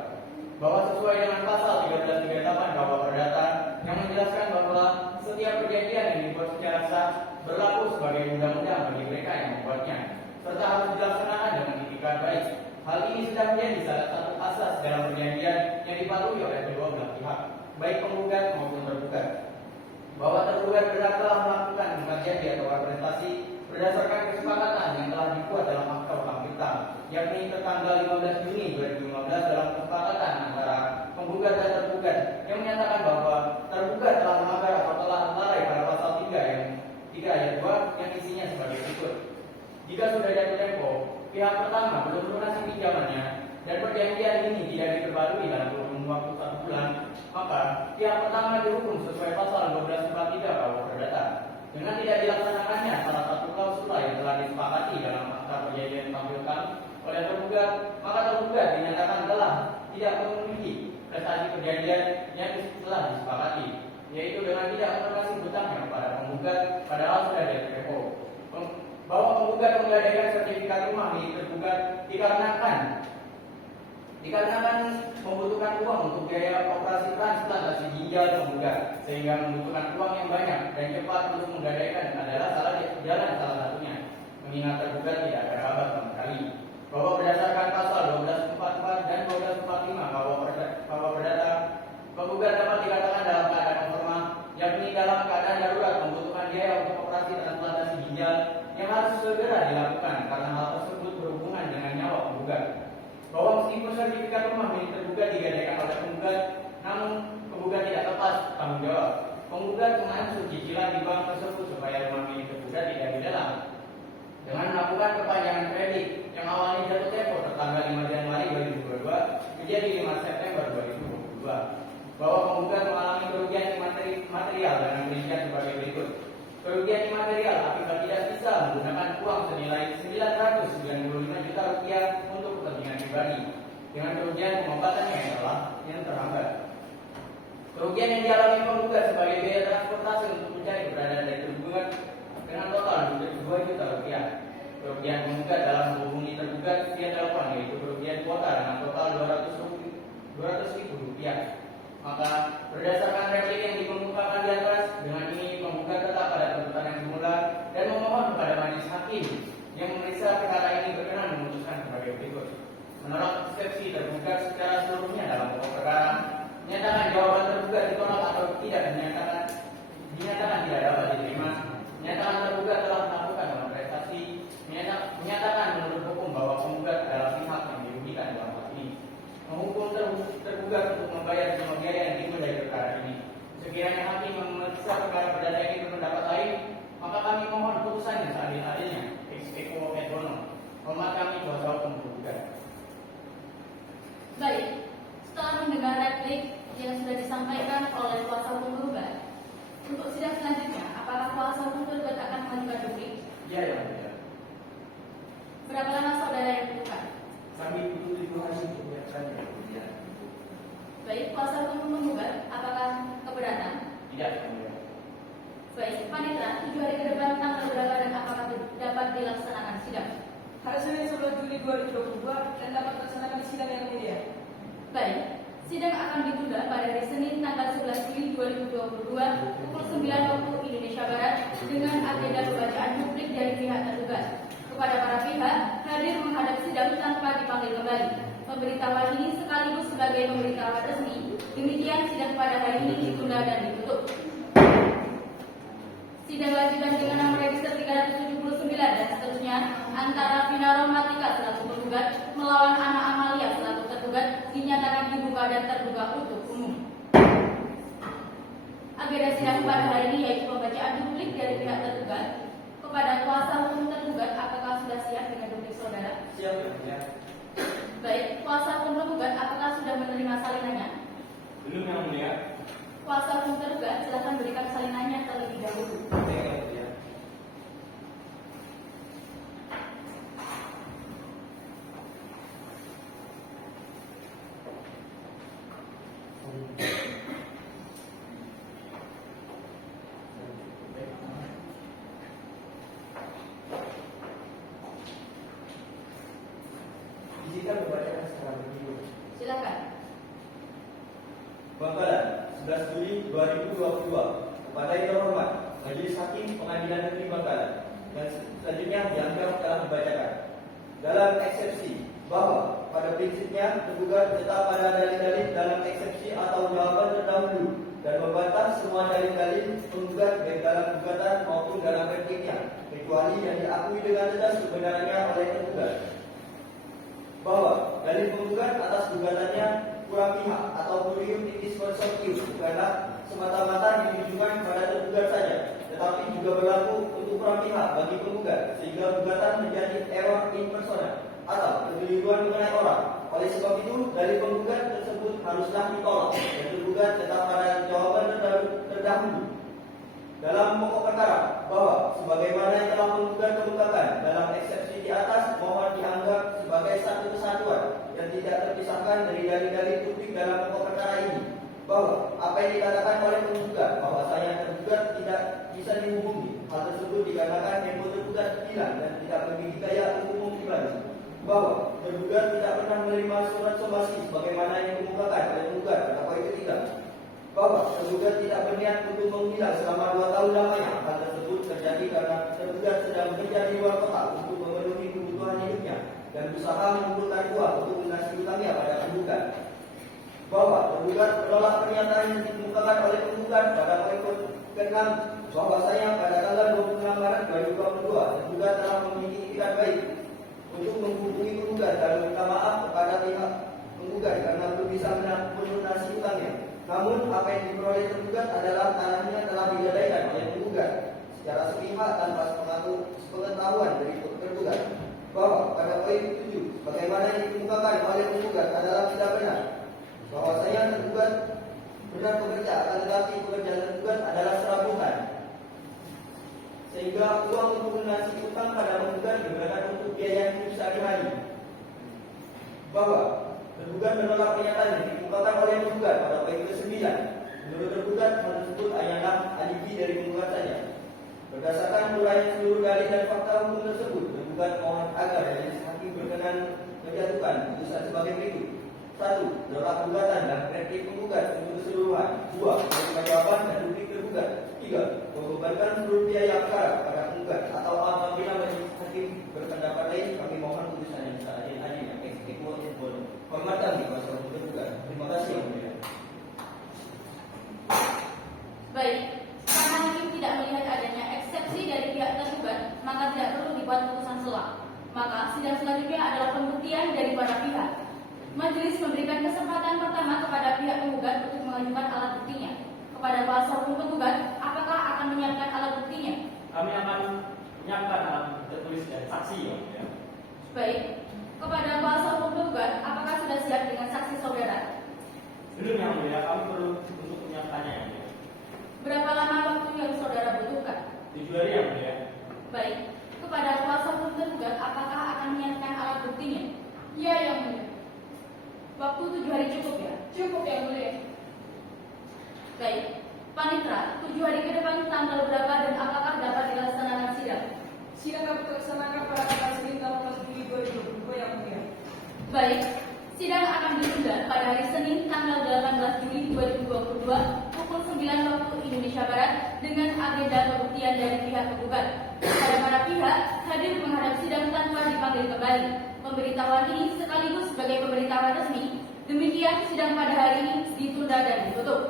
Bahwa sesuai dengan pasal 1338 KUH Perdata yang menjelaskan bahwa setiap perjanjian yang dibuat secara sah berlaku sebagai undang-undang bagi mereka yang membuatnya, serta harus dilaksanakan dengan itikat baik. Hal ini sudah menjadi salah satu asas dalam perjanjian yang dipatuhi oleh kedua belah pihak, baik penggugat maupun tergugat. Bahwa tergugat benar telah melakukan perjanjian atau prestasi berdasarkan kesepakatan yang telah dibuat dalam akta utang piutang, yakni tertanggal 15 Juni 2015 dalam kesepakatan antara penggugat dan tergugat yang menyatakan bahwa tergugat telah melanggar atau telah lalai pada pasal 3 ayat 2 yang isinya sebagai berikut. Jika sudah jatuh tempo, pihak pertama belum melunasi pinjamannya dan perjanjian ini tidak diperbarui dalam kurun waktu 1 bulan, maka pihak pertama dihukum sesuai pasal 1243 KUH Perdata. Dengan tidak dilaksanakannya salah satu klausula yang telah disepakati dalam akta perjanjian utang piutang oleh tergugat, maka tergugat dinyatakan telah tidak memenuhi prestasi perjanjian yang telah disepakati, yaitu dengan tidak melunasi hutangnya kepada penggugat padahal sudah jatuh tempo. Bahwa penggugat menggadaikan sertifikat rumah milik tergugat dikarenakan membutuhkan uang untuk biaya operasi transplantasi ginjal penggugat, sehingga membutuhkan uang yang banyak dan cepat untuk menggadaikan adalah jalan salah satunya, mengingat tergugat tidak ada kabar sama sekali. Bahwa berdasarkan pasal 1244 dan 1245 KUH Perdata, penggugat dapat dikatakan dalam keadaan normal, yakni dalam keadaan darurat membutuhkan biaya untuk operasi transplantasi ginjal yang harus segera dilakukan karena hal tersebut berhubungan dengan nyawa penggugat. Bahwa meskipun sertifikat rumah milik tergugat digadaikan oleh penggugat, namun penggugat tidak lepas tanggung jawab. Penggugat mengancam cicilan di bank tersebut supaya rumah milik tergugat tidak dilelang dengan melakukan perpanjangan kredit yang awalnya jatuh tempo tertanggal 5 Januari 2022 menjadi 5 September 2022. Bahwa penggugat mengalami kerugian material dengan rincian sebagai berikut. Kerugian imaterial akibat tidak bisa menggunakan uang senilai 995 juta rupiah untuk kepentingan pribadi, dengan kerugian pengobatannya yang terhambat. Kerugian yang dialami penggugat sebagai biaya transportasi untuk mencari keberadaan dari tergugat dengan total 2 juta rupiah. Kerugian penggugat dalam menghubungi tergugat via telepon, yaitu kerugian kuota dengan total 200 ribu rupiah. Maka berdasarkan replik yang dikemukakan di atas, dengan ini penggugat tetap pada tuntutan yang semula dan memohon kepada majelis hakim yang memeriksa perkara ini berkenan memutuskan sebagai berikut: menolak eksepsi tergugat secara seluruhnya dalam pokok perkara, menyatakan jawaban tergugat ditolak atau tidak dinyatakan tidak dapat diterima, menyatakan tergugat telah melakukan dalam prestasi, menyatakan menurut hukum bahwa penggugat adalah pihak yang dirugikan dalam hal ini, menghukum tergugat untuk membayar semua biaya yang timbul dari perkara ini. Sekiranya hakim memeriksa perkara perdata ini berpendapat lain, maka kami mohon putusannya seadil-adilnya, ex equo et bono. Hormat kami kuasa hukum tergugat. Baik, setelah mendengar replik yang sudah disampaikan oleh kuasa hukum tergugat, untuk sidang selanjutnya, apakah kuasa hukum tergugat akan mengajukan duplik? Iya, ya. Berapa lama saudara yang butuhkan? Kami butuh Situasi kebiasaan yang mulia. Baik, kuasa hukum penggugat, apakah keberatan? Tidak, yang mulia. Baik, panitera, 7 hari ke depan tanggal berapa dan apakah dapat dilaksanakan sidang? Hari Senin 11 Juli 2022 dan dapat dilaksanakan di sidang yang mulia. Baik, sidang akan ditunda pada hari Senin tanggal 11 Juli 2022 pukul 9 waktu Indonesia Barat dengan agenda pembacaan publik dari pihak tergugat. Kepada para pihak, hadir menghadap sidang tanpa dipanggil kembali. Pemberitahuan ini sekaligus sebagai pemberitahuan resmi. Demikian sidang pada hari ini ditunda dan ditutup. Sidang lanjutan dengan nomor register 379 dan seterusnya antara Vina Romatika selaku penggugat melawan Ana Amalia selaku tergugat dinyatakan dibuka dan terbuka untuk umum. Agenda sidang pada hari ini yaitu pembacaan duplik dari pihak tergugat. Kepada kuasa hukum tergugat, apakah sudah siap dengan duplik saudara? Siap, yang mulia. Baik, kuasa hukum tergugat, apakah sudah menerima salinannya? Belum, yang mulia. Kuasa hukum tergugat, silakan berikan salinannya terlebih dahulu. Oke, yang mulia. Izinkan membacakan secara bervideo. Silakan. Bangkalan, 11 Juli 2022. Kepada yang terhormat, Majelis Hakim Pengadilan Negeri Bangkalan yang selanjutnya dianggap telah dibacakan. Dalam eksepsi bahwa pada prinsipnya tergugat tetap pada dalil-dalil dalam eksepsi atau jawaban terdahulu dan membantah semua dalil-dalil penggugat baik dalam gugatan maupun dalam repliknya kecuali yang diakui dengan tegas kebenarannya oleh tergugat. Bahwa dalil penggugat atas gugatannya kurang pihak atau plurium itis consortium bukanlah semata-mata ditujukan kepada tergugat saja, tetapi juga berlaku untuk kurang pihak bagi penggugat sehingga gugatan menjadi error in persona atau kekeliruan mengenai orang. Oleh sebab itu, dalil penggugat tersebut haruslah ditolak dan tergugat tetap pada jawaban terdahulu. Dalam pokok perkara bahwa sebagaimana yang telah penggugat kemukakan dalam eksepsi di atas mohon dianggap sebagai satu kesatuan yang tidak terpisahkan dari dalil-dalil publik dalam pokok perkara ini, bahwa apa yang dikatakan oleh penggugat bahwa saya tergugat tidak bisa dihubungi, hal tersebut dikarenakan handphone tergugat hilang dan tidak memiliki gaya umum pribadi, bahwa tergugat tidak pernah menerima surat somasi sebagaimana yang dikemukakan oleh penggugat pada poin ketiga, bahwa tergugat tidak berniat untuk menghilang selama 2 tahun lamanya. Hal tersebut terjadi karena tergugat sedang bekerja di luar kota untuk memenuhi kebutuhan hidupnya dan berusaha mengumpulkan uang untuk melunasi hutangnya pada penggugat. Bahwa tergugat menolak pernyataan yang dikemukakan oleh penggugat pada poin ke-6 bahwasanya pada tanggal 26 Maret 2022 tergugat telah memiliki itikat baik untuk menghubungi penggugat dan meminta maaf kepada pihak penggugat karena belum bisa melunasi hutangnya. Namun apa yang diperoleh tergugat adalah tanahnya telah digadaikan oleh penggugat secara sepihak tanpa sepengetahuan dari tergugat. Bahwa pada poin 7 bagaimana yang dikemukakan oleh penggugat adalah tidak benar, bahwasanya tergugat benar bekerja akan tetapi pekerjaan tergugat adalah serabutan sehingga uang untuk melunasi hutang pada penggugat digunakan untuk biaya hidup sehari-hari. Bahwa tergugat menolak pernyataan yang dikemukakan oleh penggugat pada poin ke-9. Menurut tergugat, hal tersut hanyalah alibi dari penggugat saja. Berdasarkan uraian seluruh dalil dan fakta hukum tersebut, tergugat mohon agar majelis hakim berkenan menjatuhkan putusan sebagai berikut: 1. Menolak gugatan dan replik penggugat untuk keseluruhan. 2. Menerima jawaban dan duplik tergugat. 3. Membebankan seluruh biaya perkara pada penggugat atau apabila majelis hakim berpendapat lain, kami mohon putusan yang seadil-adilnya. Hormat kami kuasa hukum tergugat. Terima kasih yang mulia. Baik, karena hakim tidak melihat adanya eksepsi dari pihak tergugat, maka tidak perlu dibuat putusan selah. Maka sidang selanjutnya adalah pembuktian dari para pihak. Majelis memberikan kesempatan pertama kepada pihak penggugat untuk mengajukan alat buktinya. Kepada kuasa hukum penggugat, apakah akan menyiapkan alat buktinya? Kami akan menyiapkan alat tertulis dan saksi, yang mulia. Baik, kepada kuasa hukum penggugat, apakah sudah siap dengan saksi saudara? Belum, yang mulia. Kami perlu untuk menyiapkannya, yang mulia. Berapa lama waktu yang saudara butuhkan? 7 hari, yang mulia. Baik, kepada kuasa hukum tergugat, apakah akan menyiapkan alat buktinya? Ya, yang mulia. Waktu 7 hari cukup ya? Cukup yang mulia. Baik. Panitra, 7 hari ke depan tanggal berapa dan apakah dapat dilaksanakan sidang? Sidang dapat dilaksanakan pada tanggal Senin 18 Juli 2022 yang mulia. Baik. Sidang akan ditunda pada hari Senin tanggal 18 Juli 2022 pukul 9 waktu Indonesia Barat dengan agenda pembuktian dari pihak penggugat. Pada para pihak hadir menghadap sidang tanpa dipanggil kembali. Pemberitahuan ini sekaligus sebagai pemberitahuan resmi. Demikian sidang pada hari ini ditunda dan ditutup.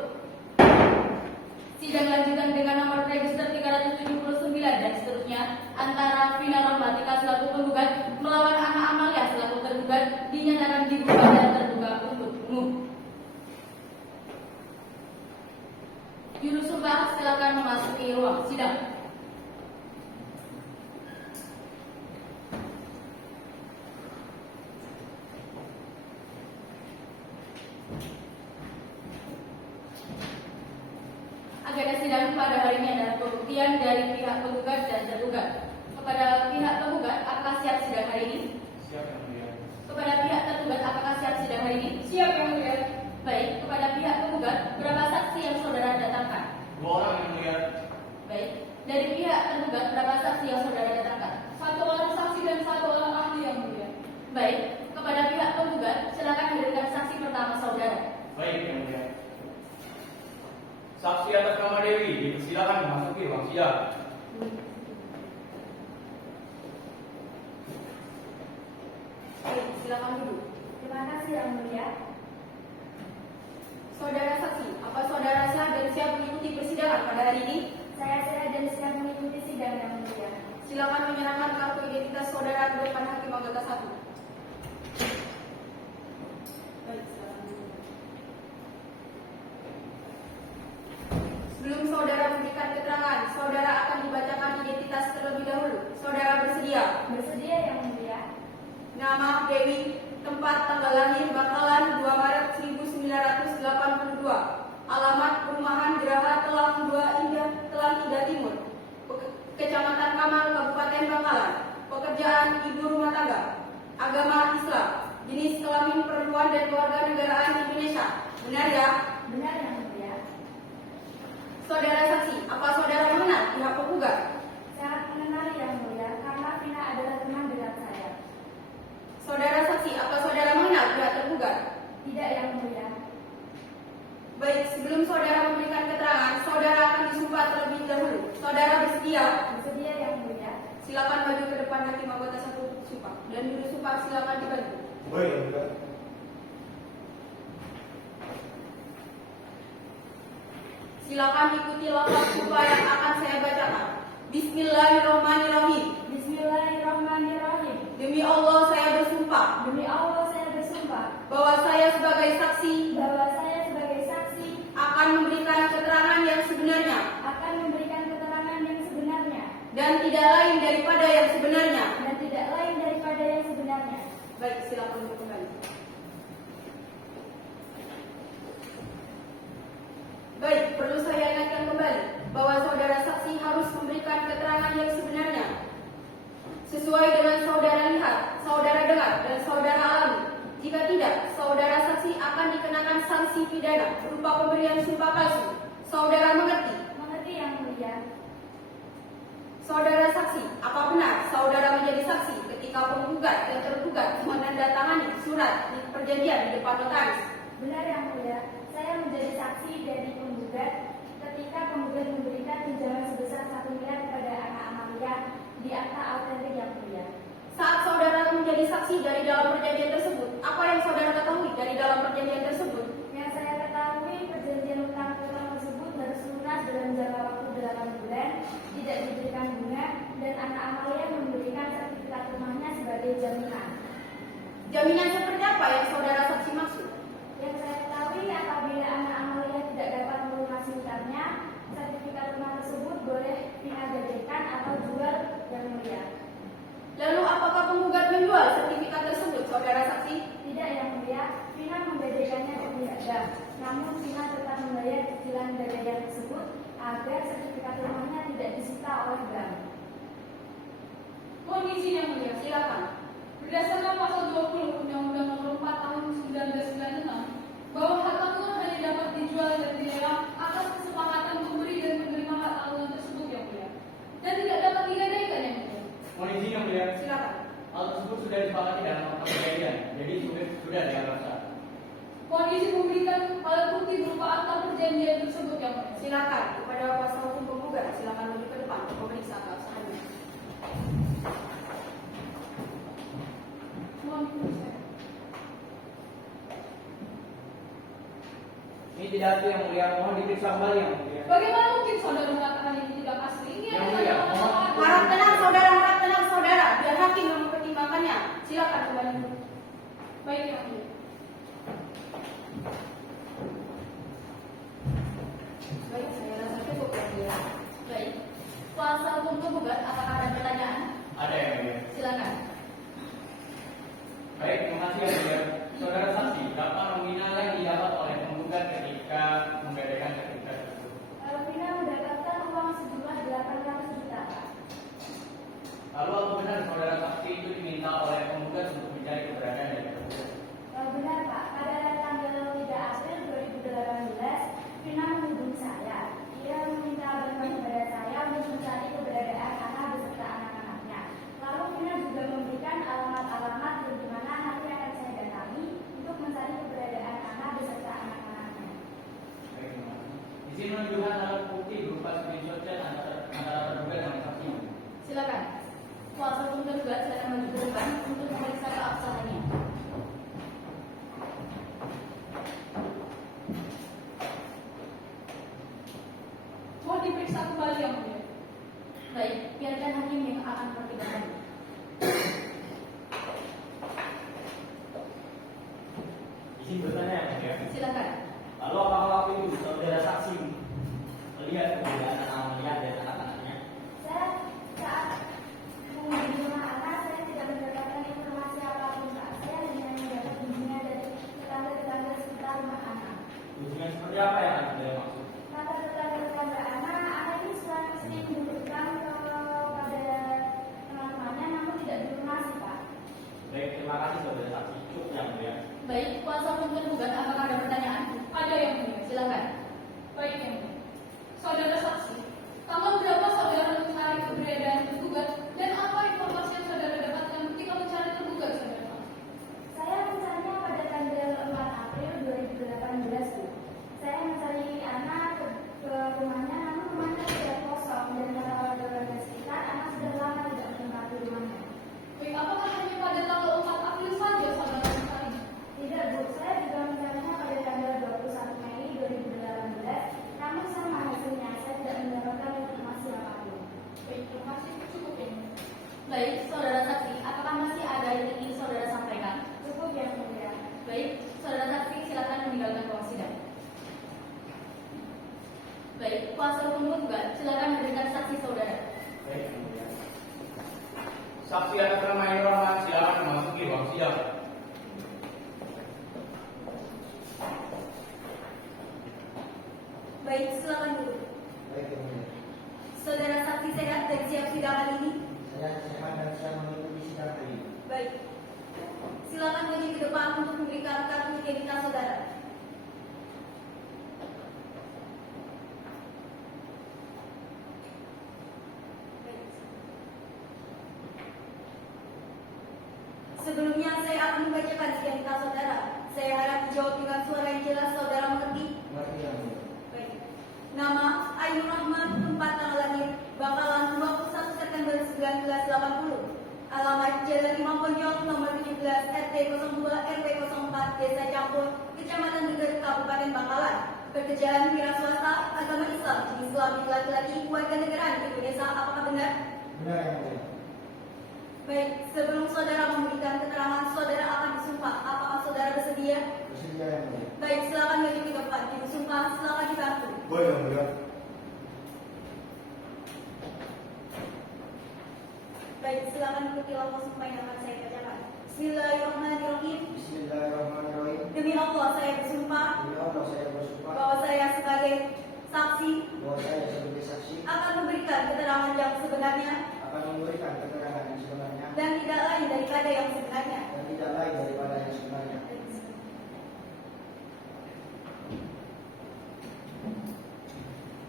Sidang lanjutan dengan nomor register 379 dan seterusnya antara Vina Rahmatika selaku penggugat melawan Ana Amalia selaku tergugat dinyatakan dibuka dan terbuka untuk umum. Juru sumpah silakan memasuki ruang sidang. Agenda sidang pada hari ini adalah pembuktian dari pihak penggugat dan tergugat. Kepada pihak penggugat, apakah siap sidang hari ini? Siap yang mulia. Kepada pihak tergugat, apakah siap sidang hari ini? Siap yang mulia. Baik, kepada pihak penggugat, berapa saksi yang saudara datangkan? 2 orang yang mulia. Baik, dari pihak tergugat, berapa saksi yang saudara datangkan? 1 orang saksi dan 1 orang ahli yang mulia. Baik, kepada pihak penggugat, silakan hadirkan saksi pertama saudara. Baik yang mulia. Saksi atas nama Dewi dipersilakan memasuki ruang sidang. Baik, silakan duduk. Terima kasih yang mulia. Saudara saksi, apa saudara sah dan siap mengikuti persidangan pada hari ini? Saya sehat dan siap mengikuti sidang yang mulia. Silakan menyerahkan kartu identitas saudara ke depan hakim anggota 1. Baik, silakan duduk. Sebelum saudara memberikan keterangan, saudara akan dibacakan identitas terlebih dahulu. Saudara bersedia? Bersedia yang mulia. Nama Dewi, tempat tanggal lahir Bangkalan 2 Maret 1982. Alamat perumahan Geraha Telang 2 Indah, Telang Indah Timur, Kecamatan Kamal, Kabupaten Bangkalan. Pekerjaan ibu rumah tangga. Agama Islam. Jenis kelamin perempuan dan kewarganegaraan Indonesia. Benar ya? Benar yang mulia. Saudara saksi, apa saudara mengenal pihak penggugat? Sangat mengenal yang mulia karena Vina adalah teman dekat saya. Saudara saksi, apa saudara mengenal pihak tergugat? Tidak yang mulia. Baik, sebelum saudara memberikan keterangan, saudara akan disumpah terlebih dahulu. Saudara bersedia? Bersedia yang mulia. Silakan maju ke depan hakim anggota 1 sumpah. Dan juru sumpah silakan dibantu. Baik yang mulia. Silakan ikuti lafaz sumpah yang akan saya bacakan. Bismillahirrahmanirrahim. Bismillahirrahmanirrahim. Demi Allah saya bersumpah Demi Allah saya bersumpah bahwa saya sebagai saksi bahwa saya sebagai saksi akan memberikan keterangan yang sebenarnya akan memberikan keterangan yang sebenarnya dan tidak lain daripada yang sebenarnya. dan tidak lain daripada yang sebenarnya. Baik, silakan duduk kembali. Baik, perlu saya ingatkan kembali bahwa saudara saksi harus memberikan keterangan yang sebenarnya sesuai dengan saudara lihat, saudara dengar, dan saudara alami. Jika tidak, saudara saksi akan dikenakan sanksi pidana berupa pemberian sumpah palsu. Saudara mengerti? Mengerti yang mulia. Saudara saksi, apa benar saudara menjadi saksi ketika penggugat dan tergugat menandatangani surat di perjanjian di depan notaris? Benar yang mulia. Saya menjadi saksi dari penggugat ketika penggugat memberikan pinjaman sebesar 1 miliar kepada anak Amalia di akta autentik yang mulia. Saat saudara menjadi saksi dari dalam perjanjian tersebut, apa yang saudara ketahui dari dalam perjanjian tersebut? Yang saya ketahui perjanjian utang piutang tersebut harus lunas dalam jangka waktu 8 bulan, tidak diberikan bunga, dan anak Amalia memberikan sertifikat rumahnya sebagai jaminan. Jaminan seperti apa yang saudara saksi maksud? Yang saya ketahui apabila anak Amalia tidak dapat melunasi utangnya, sertifikat rumah tersebut boleh digadaikan atau jual yang mulia. Lalu apakah penggugat menjual sertifikat tersebut, saudara saksi? Tidak yang mulia, Vina menggadaikannya demi hadap. Namun Vina tetap membayar cicilan gadaian tersebut agar sertifikat rumahnya tidak disita oleh bank. Mohon izin yang mulia. Silakan. Berdasarkan pasal 20 Undang-Undang Nomor 4 Tahun 1999 melakukan kejadian, jadi sudah dianggap sah. Mohon izin memberikan alat bukti berupa akta perjanjian tersebut yang mulia. Silakan kepada kuasa hukum penggugat, silakan maju ke depan untuk memeriksa keabsahannya. Mohon diperiksa. Ini tidak itu yang mulia, mohon diperiksa kembali yang mulia. Bagaimana mungkin saudara mengatakan ini tidak asli? Ini Yang adalah mulia, mohon. Harap tenang saudara, biar hakim yang mempertimbangkannya. Silakan kembali. Baik yang mulia. Baik, saya rasa cukup ya mulia. Baik, kuasa hukum penggugat, apakah ada pertanyaan? Ada yang mulia. Silakan. Baik, terima kasih yang mulia. Saudara saksi, dapat nominal yang didapat oleh penggugat ketika membedakan sertifikat tersebut. Vina mendapatkan uang sejumlah 800 juta. Lalu apa benar saudara saksi itu diminta oleh penggugat untuk mencari keberadaan dari penggugat? Benar Pak, pada tanggal 3 April 2018, Vina menghubungi saya. Ia meminta bantuan kepada saya untuk mencari keberadaan anak beserta anak-anaknya. Lalu Vina juga memberikan alamat-alamat di mana nanti akan saya datangi untuk mencari keberadaan anak beserta anak-anaknya. Baik, terima kasih. Izin menunjukkan alat bukti berupa screenshot chat antara tergugat dan saksi. Silakan. Kuasa hukum tergugat, silakan maju ke depan untuk memeriksa keabsahannya. Mohon diperiksa kembali yang mulia. Baik, biarkan hakim yang akan mempertimbangkan. Izin bertanya yang mulia. Silakan. Lalu apakah waktu itu saudara saksi melihat keberadaan anak Amalia dan anak-anaknya? Saya saat mengunjungi rumah anak, saya tidak mendapatkan informasi apapun Pak. Saya hanya mendapat kunjungan dari tetangga-tetangga sekitar rumah anak. Kunjungan seperti apa yang Anda maksud? Kata tetangga-tetangga anak ini sering menunjukkan kepada teman-temannya, namun tidak di rumah sih Pak. Baik, terima kasih saudara saksi. Cukup yang mulia. Baik, kuasa hukum tergugat, apakah ada pertanyaan? Ada yang mulia. Silakan. Baik yang mulia. Saudara saksi, tanggal berapa saudara mencari keberadaan tergugat dan apa informasi yang saudara dapatkan ketika mencari tergugat, saudara saksi? Saya mencarinya pada tanggal 4 April 2018 Bu. Saya mencari anak ke rumahnya, namun rumahnya sudah kosong dan kata warga sekitar anak sudah lama tidak menempati rumahnya. Baik, apakah hanya pada tanggal 4 April saja saudara mencarinya? Tidak Bu, saya juga mencarinya pada tanggal 21 Mei 2018, namun sama hasilnya saya tidak mendapatkan informasi apapun. Baik, terima kasih. Cukup yang mulia. Baik, saudara saksi, apakah masih ada yang ingin saudara sampaikan? Cukup yang mulia. Baik, saudara saksi, silakan meninggalkan ruang sidang. Baik, kuasa hukum penggugat, silakan memberikan saksi saudara. Baik, yang mulia. Saksi atas nama Ainur Rahman silakan memasuki ruang sidang. Baik, silakan dulu. Baik, yang mulia. Saudara saksi sehat dan siap sidang kali ini? Saya sehat dan siap mengikuti sidang hari ini. Baik. Silakan maju ke depan untuk memberikan kartu identitas saudara. Baik. Sebelumnya saya akan membacakan identitas saudara. Saya harap dijawab dengan suara yang jelas saudara mengerti. Mengerti yang mulia. Baik. Nama Ainur Rahman, tempat tanggal lahir Bangkalan 21 September 1980. Alamat Jalan Imam Bonjol nomor 17 RT 02 RW 04 Desa Campur, Kecamatan Geger, Kabupaten Bangkalan. Pekerjaan wira swasta, agama Islam, jenis kelamin laki-laki, warga negaraan Indonesia. Apakah benar? Benar yang mulia. Baik, sebelum saudara memberikan keterangan, saudara akan disumpah. Apakah saudara bersedia? Bersedia yang mulia. Baik, silakan maju ke depan. Disumpah, silakan dibantu. Baik yang mulia. Baik, silakan ikuti lafaz sumpah yang akan saya bacakan. Bismillahirrahmanirrahim. Bismillahirrahmanirrahim. Demi Allah saya bersumpah Demi Allah saya bersumpah bahwa saya sebagai saksi bahwa saya sebagai saksi akan memberikan keterangan yang sebenarnya akan memberikan keterangan yang sebenarnya dan tidak lain daripada yang sebenarnya. dan tidak lain daripada yang sebenarnya.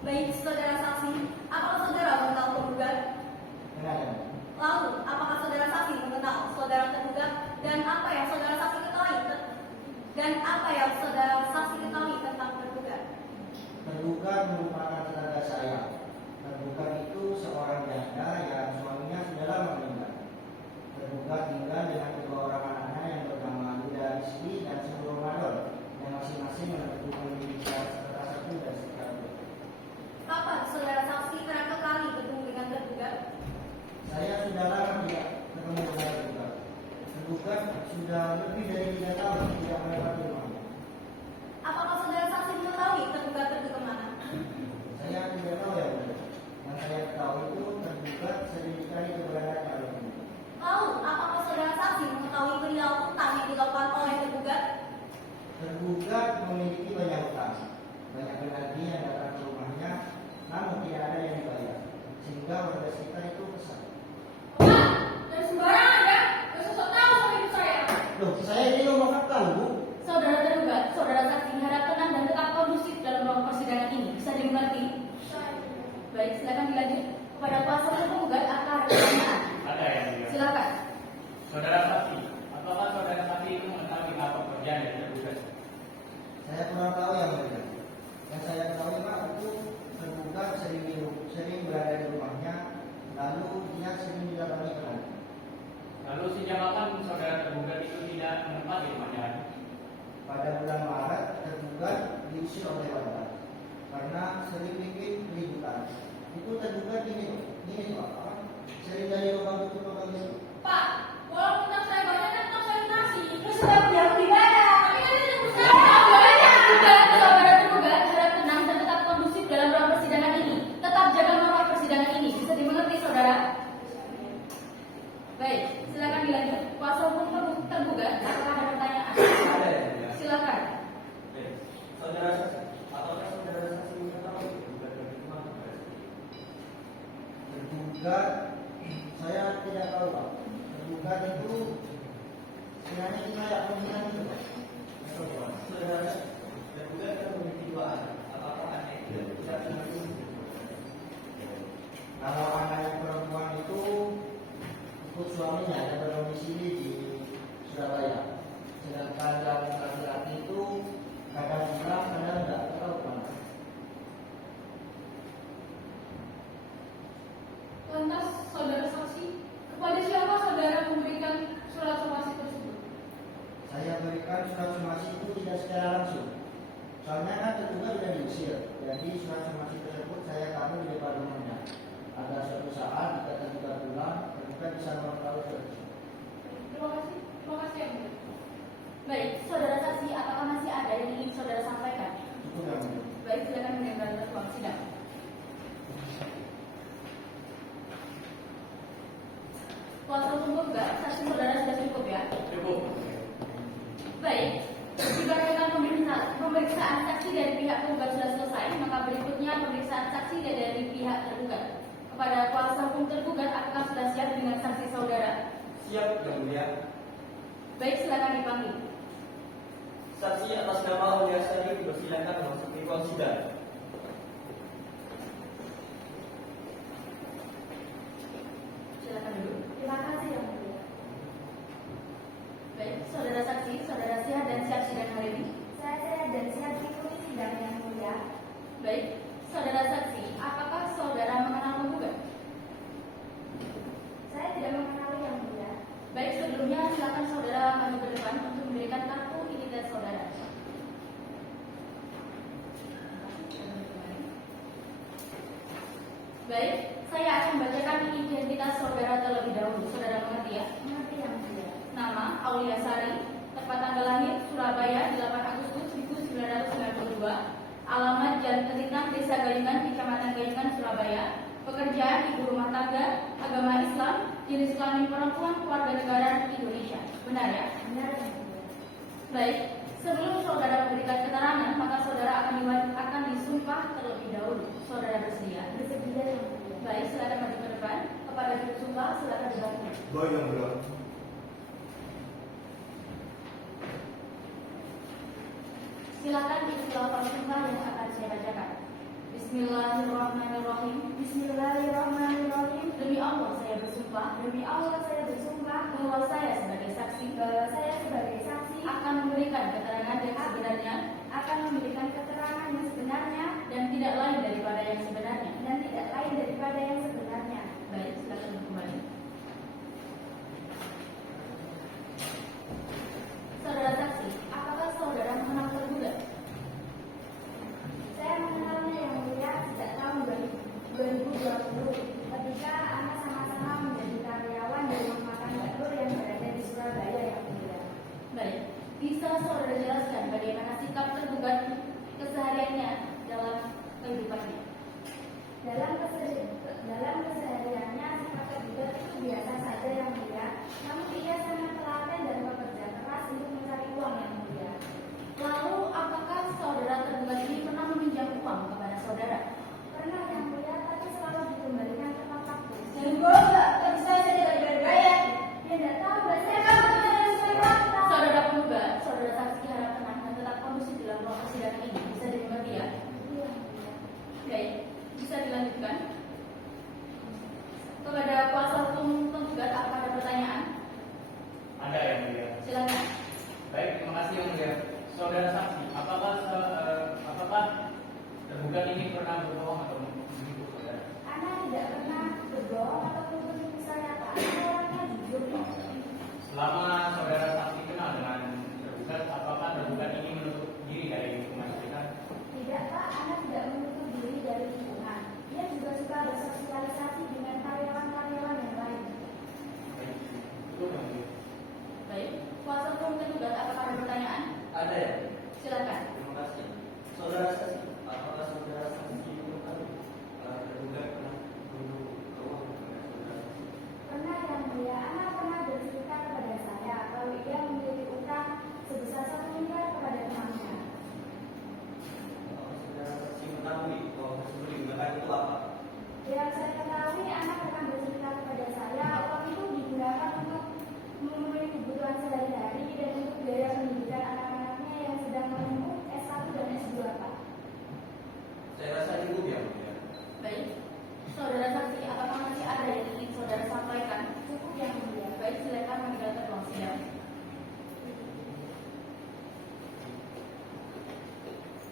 Baik, saudara saksi, apakah saudara mengenal penggugat? Benar yang mulia. Lalu, apakah saudara saksi mengenal saudara tergugat dan merupakan tetangga saya. Tergugat itu seorang janda yang suaminya sudah lama meninggal. Tergugat tinggal dengan kedua orang anaknya yang bernama Yuda Rizky dan Subur Ramadan, yang masing-masing memiliki serta satu dan sekitar. Kapan saudara saksi terakhir kali bertemu dengan tergugat? Saya sudah lama tidak ketemu dengan tergugat. Tergugat sudah lebih dari 3 tahun tidak melewati rumahnya. Apakah saudara saksi mengetahui tergugat pergi kemana? Saya tidak tahu yang benar. Yang saya tahu itu tergugat sering sekali keberadaannya oleh ibu. Lalu, apakah saudara saksi mengetahui perilaku utang yang dilakukan oleh tergugat? Tergugat memiliki banyak utang. Banyak penagih yang datang ke rumahnya, namun tidak ada yang dibayar. Sehingga warga sekitar itu kesal. Pak, dan sembarangan ya. Gak sosok tahu sama hidup saya. Loh, saya ini ngomong fakta, Bu. Saudara tergugat, saudara saksi harap tenang dan tetap kondusif dalam ruang persidangan ini. Bisa dimengerti? Baik, silakan dilanjut kepada kuasa hukum tergugat akan ada pertanyaan. Ada yang mulia. Silakan. Saudara saksi, apakah saudara saksi itu mengetahui apa pekerjaan dari tergugat? Saya kurang tahu yang benar. Yang saya ketahui Pak itu tergugat sering berada di rumahnya, lalu dia sering didatangi orang. Lalu sejak kapan saudara tergugat itu tidak menempati rumahnya? Pada bulan Maret tergugat diusir oleh warga karena sering bikin keributan. Itu tergugat ini Pak, sering dari lubang itu lubang itu. Pak, walaupun tak saya banyak kan tak saya nasi. Itu sudah punya pribadi. Tapi kan itu saudara tergugat harap tenang dan tetap kondusif dalam ruang persidangan ini. Tetap jaga marwah persidangan ini. Bisa dimengerti saudara? Baik, silakan dilanjut. Kuasa hukum tergugat apakah ada pertanyaan? Ada yang mulia. Silakan. Saudara saksi, apakah saudara saksi mengetahui tergugat pergi kemana? Tergugat saya tidak tahu Pak. Tergugat itu sebenarnya kita tidak pemilihan itu Pak. Saudara, tergugat kan memiliki 2 anak. Apakah anak itu tidak mengerti? Kalau anak yang perempuan itu ikut suaminya yang berdomisili di Surabaya. Sedangkan yang laki-laki itu kadang pulang, kadang tidak tahu kemana. Lantas, saudara saksi, kepada siapa saudara memberikan surat somasi tersebut? Saya berikan surat somasi itu tidak secara langsung. Soalnya kan tergugat sudah diusir. Jadi surat somasi tersebut saya taruh di depan rumahnya. Ada suatu saat jika tergugat pulang, tergugat bisa mengetahui tersebut. Terima kasih yang mulia. Baik, saudara saksi apakah masih ada yang ingin saudara sampaikan? Itu yang mulia. Baik, silakan mendengarkan ruang sidang. Kuasa hukum tergugat, saksi saudara sudah cukup ya? Cukup. Baik, dikarenakan pemeriksaan saksi dari pihak tergugat sudah selesai, maka berikutnya pemeriksaan saksi dari pihak tergugat. Kepada kuasa hukum tergugat, apakah sudah siap dengan saksi saudara? Siap yang mulia. Baik, silakan dipanggil. Saksi atas nama Aulia Sari dipersilakan memasuki ruang sidang. Silakan duduk. Terima kasih yang mulia. Baik, saudara saksi, saudara sehat dan siap sidang hari ini. Saya sehat dan siap mengikuti sidang yang mulia. Baik, saudara saksi, apakah saudara mengenal penggugat? Saya tidak mengenali yang mulia. Baik, sebelumnya silakan saudara maju ke depan untuk memberikan kartu identitas saudara. Baik, saya akan membacakan identitas saudara terlebih dahulu. Saudara mengerti ya? Mengerti yang mulia. Nama Aulia Sari, tempat tanggal lahir Surabaya 8 Agustus 1992, alamat Jalan Ketitang, Desa Galingan, Kecamatan Galingan, Surabaya, pekerjaan ibu rumah tangga, agama Islam, jenis kelamin perempuan, keluarga negaraan Indonesia. Benar ya? Benar yang mulia. Baik, sebelum saudara memberikan keterangan, maka saudara akan disumpah terlebih dahulu. Saudara bersedia? Bersedia yang mulia. Baik, silakan maju ke depan. Kepada juru sumpah, silakan dibantu. Baik yang mulia. Silakan ikuti lafaz sumpah yang akan saya bacakan. Bismillahirrahmanirrahim. Bismillahirrahmanirrahim. Demi Allah saya bersumpah Demi Allah saya bersumpah bahwa saya sebagai saksi bahwa saya sebagai saksi akan memberikan keterangan yang sebenarnya akan memberikan keterangan yang sebenarnya dan tidak lain Bisa saudara jelaskan bagaimana sikap tergugat kesehariannya dalam kehidupannya? Dalam kesehariannya sifat tergugat itu biasa saja yang mulia, namun ia sangat telaten dan bekerja keras untuk mencari uang yang mulia. Lalu apakah saudara tergugat ini pernah meminjam uang kepada saudara? Pernah yang mulia, tapi selalu dikembalikan tepat waktu. Yang enggak bisa saja tidak dibayar. Dia tidak tahu bahasa kamu sesuai fakta. Saudara penggugat, saudara saksi harap tenang dan tetap kondusif dalam ruang persidangan ini. Bisa dimengerti ya? Iya, mulia. Baik, bisa dilanjutkan. Kepada kuasa hukum penggugat, apakah ada pertanyaan? Ada yang mulia. Silakan. Baik, terima kasih yang mulia. Saudara saksi, apakah tergugat ini pernah berbohong atau menipu saudara? Anak tidak pernah berbohong ataupun menipu saya, Pak. Anak orangnya jujur kok. Selama saudara saksi kenal dengan tergugat, apakah tergugat ini menutup diri dari hukuman kita? Tidak, Pak. Anak tidak menutup diri dari lingkungan. Dia juga suka bersosialisasi dengan karyawan-karyawan yang lain. Baik, itu yang mulia. Baik, kuasa hukum tergugat, apakah ada pertanyaan? Ada ya? Silakan. Terima kasih. Saudara saksi, apakah saudara saksi mengetahui tergugat pernah memberi uang kepada saudara saksi? Pernah yang mulia, anak pernah bercerita kepada saya kalau ia memiliki utang sebesar 1 miliar kepada temannya. Saudara saksi mengetahui uang tersebut digunakan itu apa? Yang saya ketahui, anak akan bercerita kepada saya uang itu digunakan untuk memenuhi kebutuhan sehari-hari dan untuk biaya pendidikan anak-anaknya yang sedang menempuh S1 dan S2, Pak. Saya rasa cukup ya, mulia. Baik, saudara saksi, apakah masih ada yang ingin saudara sampaikan? Cukup yang mulia. Baik, silakan meninggalkan ruang sidang.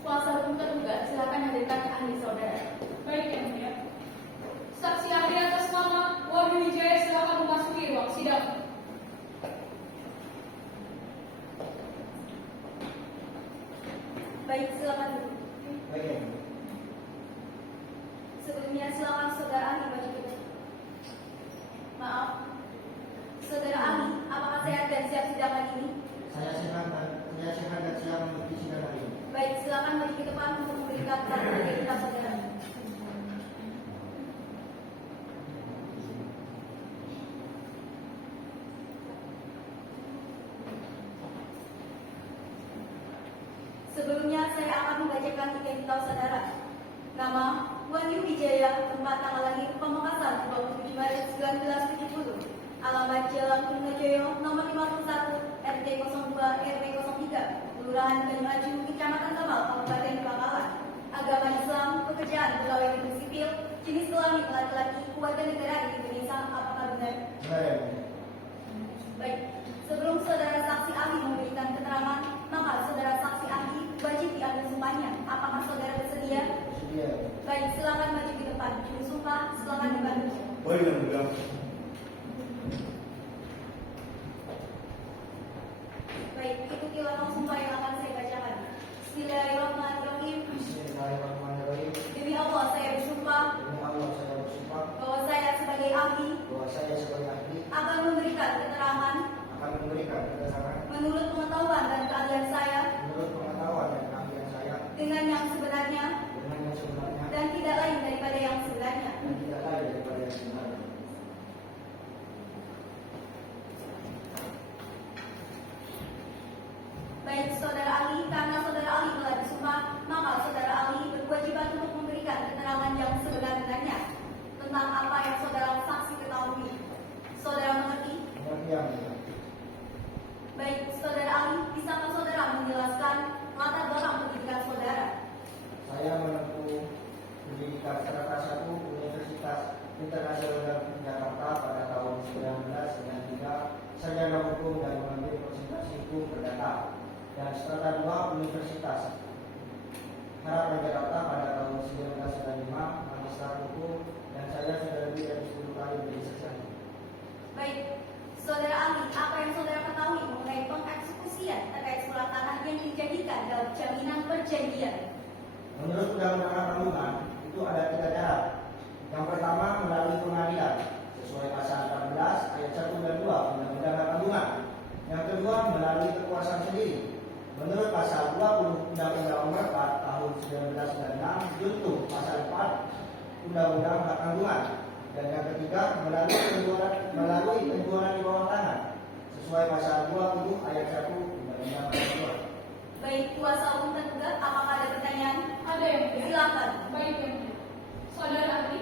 Kuasa hukum tergugat, silakan hadirkan ahli saudara. Baik yang mulia. Saksi ahli atas nama Wahyu Wijaya silakan memasuki ruang sidang. Baik, silakan duduk. Baik ya. Sebelumnya silakan saudara ahli maju ke depan. Maaf, saudara ahli, apakah sehat dan siap sidangan ini? Saya sehat dan siap mengikuti sidang hari ini. Baik, silakan maju ke depan untuk memberikan keterangan identitas saudara. Sebelumnya saya akan membacakan identitas saudara. Nama Wahyu Wijaya, tempat tanggal lahir Pamekasan 27 Maret 1970. Alamat Jalan Purnojoyo nomor 51 RT 02 RW 03 Kelurahan Banyuaju, Kecamatan Kemal, Kabupaten Bangkalan. Agama Islam, pekerjaan pegawai negeri sipil, jenis kelamin laki-laki, warga negara Indonesia. Apakah benar? Benar ya, mulia. Baik, sebelum saudara saksi ahli memberikan keterangan, maka saudara saksi ahli wajib diambil sumpahnya. Apakah saudara bersedia? Bersedia. Baik, silakan maju ke depan. Juru sumpah, silakan dibantu. Baik yang mulia. Baik, ikuti lambang sumpah yang akan saya bacakan. Bismillahirrahmanirrahim. Bismillahirrahmanirrahim. Demi Allah saya bersumpah Demi Allah saya bersumpah bahwa saya sebagai ahli bahwa saya sebagai ahli akan memberikan keterangan akan memberikan keterangan menurut pengetahuan dan keahlian saya menurut pengetahuan dan keahlian saya dengan yang sebenarnya dengan yang sebenarnya dan tidak lain daripada yang sebenarnya. dan tidak lain daripada yang sebenarnya. Baik, saudara ahli, karena saudara ahli telah disumpah, maka saudara ahli berkewajiban untuk memberikan keterangan yang sebenar-benarnya tentang apa yang saudara saksi ketahui. Saudara mengerti? Mengerti yang mulia. Baik, saudara ahli, bisakah saudara menjelaskan latar belakang pendidikan saudara? Saya menempuh pendidikan strata 1 Universitas Internasional Jakarta pada tahun 1993, sarjana hukum dan mengambil konsentrasi hukum perdata, dan strata 2 Universitas Harapan Jakarta pada tahun 1995, magister hukum, dan saya sudah lebih dari 10 kali menjadi saksi ahli. Baik, saudara ahli, apa yang saudara ketahui mengenai pengeksekusian terkait surat tanah yang dijadikan dalam jaminan perjanjian? Menurut Undang-Undang Perhubungan, itu ada 3 cara. Yang pertama melalui pengadilan sesuai pasal 14 ayat 1 dan 2 Undang-Undang Perhubungan. Yang kedua, melalui kekuasaan sendiri. Menurut pasal 20 Undang-Undang Nomor 4 Tahun 1996 junto pasal 4 Undang-Undang Hak Tanggungan. Dan yang ketiga, melalui penjualan di bawah tanah sesuai pasal 20 ayat 1 Undang-Undang Hak Tanggungan. Baik, kuasa hukum tergugat, apakah ada pertanyaan? Ada yang mulia. Silakan. Baik yang mulia. Saudara ahli,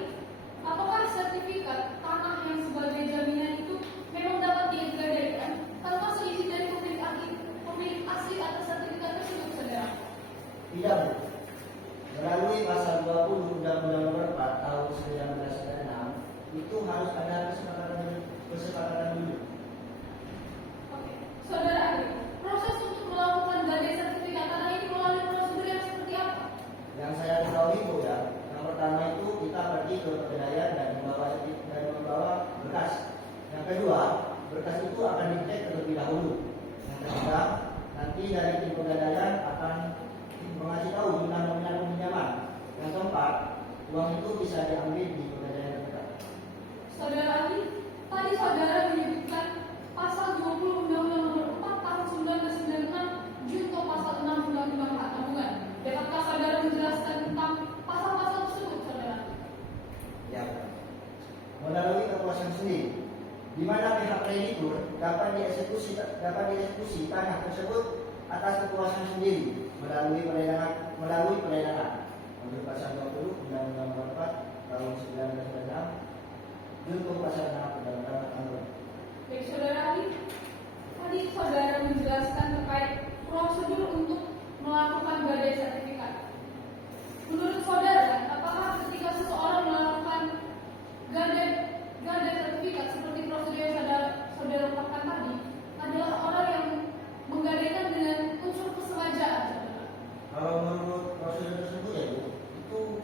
apakah sertifikat tanah yang sebagai jaminan itu memang dapat digadaikan tanpa seizin dari pemilik asli atas sertifikat tersebut, saudara? Tidak, Bu. Melalui pasal 20 Undang-Undang Nomor 4 Tahun 1996 itu harus ada kesepakatan dulu. Oke. Saudara ahli, proses untuk melakukan gadai sertifikat tanah ini melalui prosedur yang seperti apa? Yang saya ketahui, Bu, ya, yang pertama itu kita pergi ke pegadaian dan membawa berkas. Yang kedua, berkas itu akan dicek terlebih dahulu. Yang ketiga, nanti dari tim pegadaian akan mengasih tahu jumlah nominal peminjaman. Yang keempat, uang itu bisa diambil di pegadaian terdekat. Saudara ahli, tadi saudara menyebutkan pasal 20 Undang-Undang Nomor 4 Tahun 1996 junto pasal 6 Undang-Undang Hak Tanggungan. Dapatkah saudara menjelaskan tentang pasal-pasal tersebut, saudara? Ya, melalui kekuasaan sendiri, di mana pihak kreditur dapat dieksekusi tanah tersebut atas kekuasaan sendiri melalui pelelangan menurut pasal 20 Undang-Undang Nomor 4 Tahun 1996 junto pasal 6 Undang-Undang Hak Tanggungan. Baik, saudara ahli, tadi saudara menjelaskan terkait prosedur untuk melakukan gadai sertifikat. Menurut saudara, apakah ketika seseorang melakukan gadai sertifikat seperti prosedur yang saudara lakukan tadi adalah orang yang menggadaikan dengan unsur kesengajaan, saudara? Kalau menurut prosedur tersebut, ya, Bu,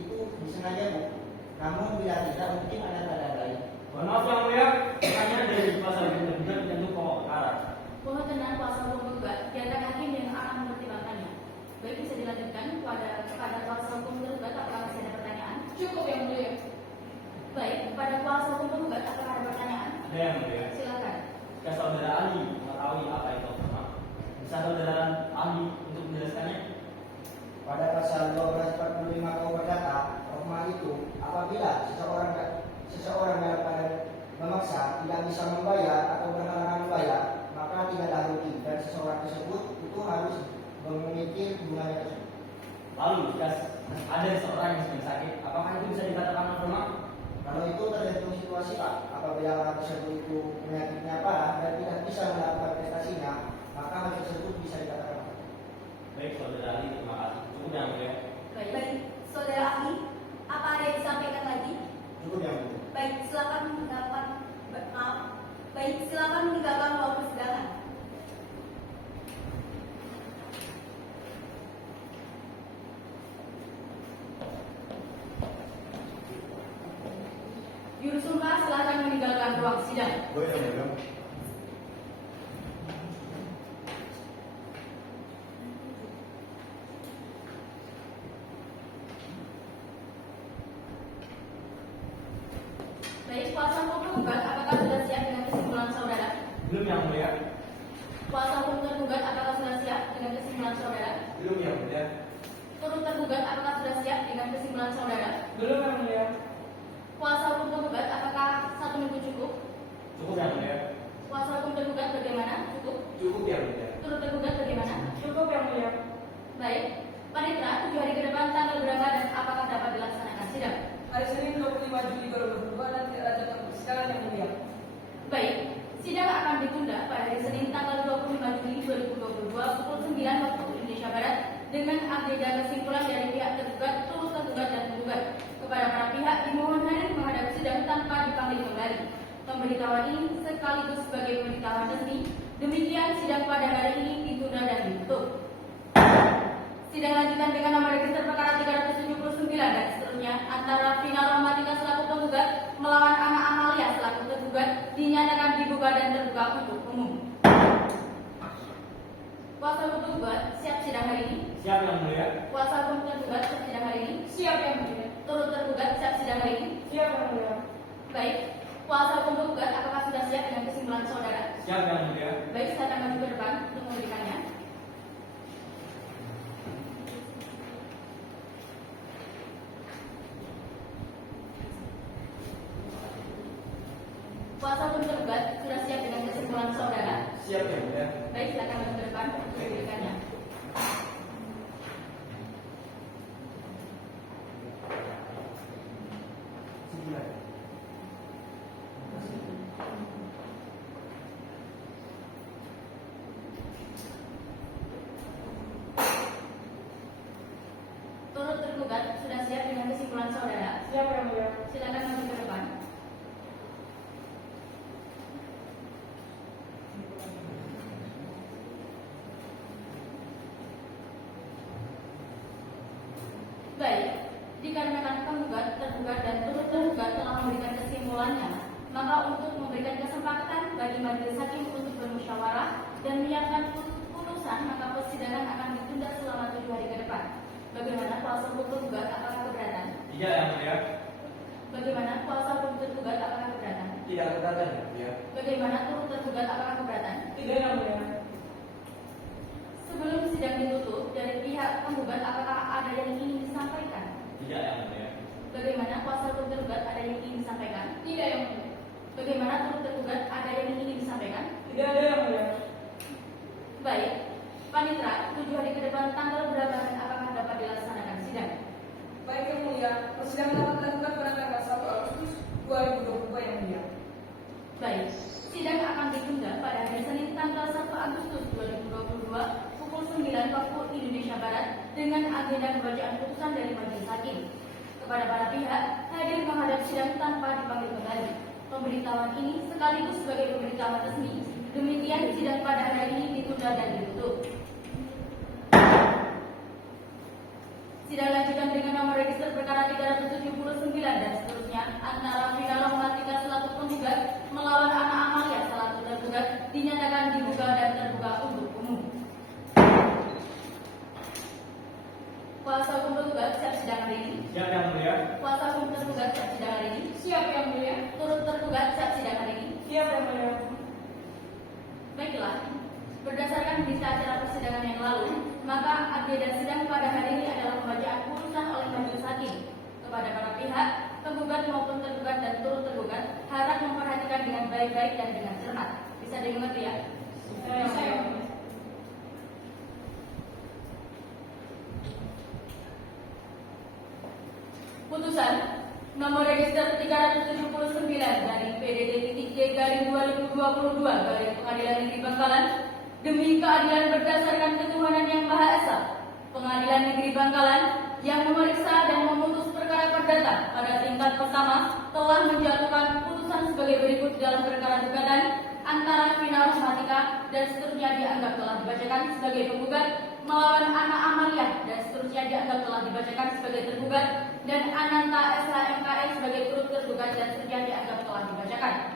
itu disengaja, Bu. Namun bila tidak, mungkin ada tanda lain. Mohon maaf yang mulia, pertanyaan dari pasal hukum tergugat tentu pokok perkara. Mohon tenang kuasa hukum tergugat, biarkan hakim yang akan mempertimbangkannya. Baik, bisa dilanjutkan kepada kuasa hukum tergugat. Apakah masih ada pertanyaan? Cukup yang mulia. Baik, kepada kuasa hukum tergugat, apakah ada pertanyaan? Ada yang mulia. Silakan. Jika saudara ahli mengetahui apa itu norma, bisa saudara ahli untuk menjelaskannya? Pada pasal 1245 KUH Perdata, norma itu apabila seseorang dalam keadaan memaksa tidak bisa membayar atau berhalangan membayar, maka tidaklah rugi dan seseorang tersebut itu harus memiliki hubungannya tersebut. Lalu, jika ada seseorang yang sedang sakit, apakah itu bisa dikatakan norma? Kalau itu tergantung situasi, Pak. Apabila orang tersebut itu penyakitnya parah dan tidak bisa melakukan prestasinya, maka hal tersebut bisa dikatakan norma. Baik, saudara ahli, terima kasih. Cukup yang mulia. Baik, saudara ahli, apa ada yang disampaikan lagi? Cukup yang mulia. Baik, silakan meninggalkan ruang persidangan. Juru sumpah silakan meninggalkan ruang sidang. Boleh yang mulia. Baik, kuasa hukum tergugat, apakah sudah siap dengan kesimpulan saudara? Belum yang mulia. Kuasa hukum tergugat, apakah sudah siap dengan kesimpulan saudara? Belum yang mulia. Turut tergugat, apakah sudah siap dengan kesimpulan saudara? Belum yang mulia. Kuasa hukum tergugat, apakah 1 minggu cukup? Cukup yang mulia. Kuasa hukum tergugat bagaimana? Cukup? Cukup yang mulia. Turut tergugat bagaimana? Cukup yang mulia. Baik, panitera 7 hari ke depan tanggal berapa dan apakah dapat dilaksanakan sidang? Hari Senin 25 Juli 2022 dan tidak ada jadwal persidangan yang mulia. Baik, sidang akan ditunda pada hari Senin tanggal 25 Juli 2022 pukul 9 waktu Indonesia Barat dengan agenda kesimpulan dari pihak tergugat, turut tergugat dan tergugat. Kepada para pihak dimohon hadir menghadap sidang tanpa dipanggil kembali. Pemberitahuan ini sekaligus sebagai pemberitahuan resmi. Demikian sidang pada hari ini ditunda dan ditutup. Sidang lanjutan dengan nomor register perkara 379 dan seterusnya antara Vina Rahmatika selaku penggugat melawan Ana Amalia selaku tergugat dinyatakan dibuka dan terbuka untuk umum. Kuasa hukum tergugat siap sidang hari ini. Siap yang mulia. Kuasa hukum tergugat siap sidang hari ini. Siap yang mulia. Turut tergugat siap sidang hari ini. Siap yang mulia. Baik, Kuasa hukum penggugat, apakah sudah siap dengan kesimpulan saudara? Siap yang mulia. Baik, silakan maju ke depan untuk memberikannya. Kuasa hukum tergugat sudah siap dengan kesimpulan saudara? Siap yang mulia. Baik, silakan maju ke depan untuk memberikannya. Turut tergugat sudah siap dengan kesimpulan saudara? Siap yang mulia. Silakan maju ke depan. Baik, dikarenakan penggugat, tergugat, dan turut tergugat telah memberikan kesimpulannya, maka untuk memberikan kesempatan bagi majelis hakim untuk bermusyawarah dan menyiapkan putusan, maka persidangan akan ditunda selama 7 hari ke depan. Bagaimana kuasa hukum tergugat, apakah keberatan? Tidak yang mulia. Bagaimana kuasa hukum tergugat, apakah keberatan? Tidak keberatan yang mulia. Bagaimana turut tergugat, apakah keberatan? Tidak yang mulia. Sebelum sidang ditutup, dari pihak penggugat apakah ada yang ingin disampaikan? Tidak yang mulia. Bagaimana kuasa hukum tergugat, ada yang ingin disampaikan? Tidak yang mulia. Bagaimana turut tergugat, ada yang ingin disampaikan? Tidak ada yang mulia. Baik, Panitra, 7 hari ke depan tanggal berapa dan apakah dapat dilaksanakan sidang? Baik yang mulia, persidangan dapat dilakukan pada tanggal 1 Agustus 2022 yang mulia. Baik, sidang akan ditunda pada hari Senin tanggal 1 Agustus 2022 pukul 9 waktu Indonesia Barat dengan agenda pembacaan putusan dari majelis hakim. Kepada para pihak, hadir menghadap sidang tanpa dipanggil kembali. Pemberitahuan ini sekaligus sebagai pemberitahuan resmi. Demikian sidang pada hari ini ditunda dan ditutup. Sidang lanjutan dengan nomor register perkara 379 dan seterusnya antara Vina Rahmatika selaku penggugat melawan Ana Amalia selaku tergugat dinyatakan dibuka dan terbuka untuk umum. Kuasa hukum tergugat siap sidang hari ini. Siap yang mulia. Kuasa hukum tergugat siap sidang hari ini. Siap yang mulia. Turut tergugat siap sidang hari ini. Siap yang mulia. Baiklah, berdasarkan berita acara persidangan yang lalu, maka agenda sidang pada hari ini adalah pembacaan putusan oleh majelis hakim. Kepada para pihak, penggugat maupun tergugat dan turut tergugat harap memperhatikan dengan baik-baik dan dengan cermat. Bisa dimengerti ya? Bisa yang mulia. Putusan nomor register 379 dari PDT-D/2022 dari Pengadilan Negeri Bangkalan demi keadilan berdasarkan ketuhanan yang Maha Esa. Pengadilan Negeri Bangkalan yang memeriksa dan memutus perkara perdata pada tingkat pertama telah menjatuhkan putusan sebagai berikut dalam perkara gugatan antara Vina Rahmatika dan seterusnya dianggap telah dibacakan sebagai penggugat melawan Ana Amalia dan seterusnya dianggap telah dibacakan sebagai tergugat dan Ananta SHMKS sebagai turut tergugat dan seterusnya dianggap telah dibacakan.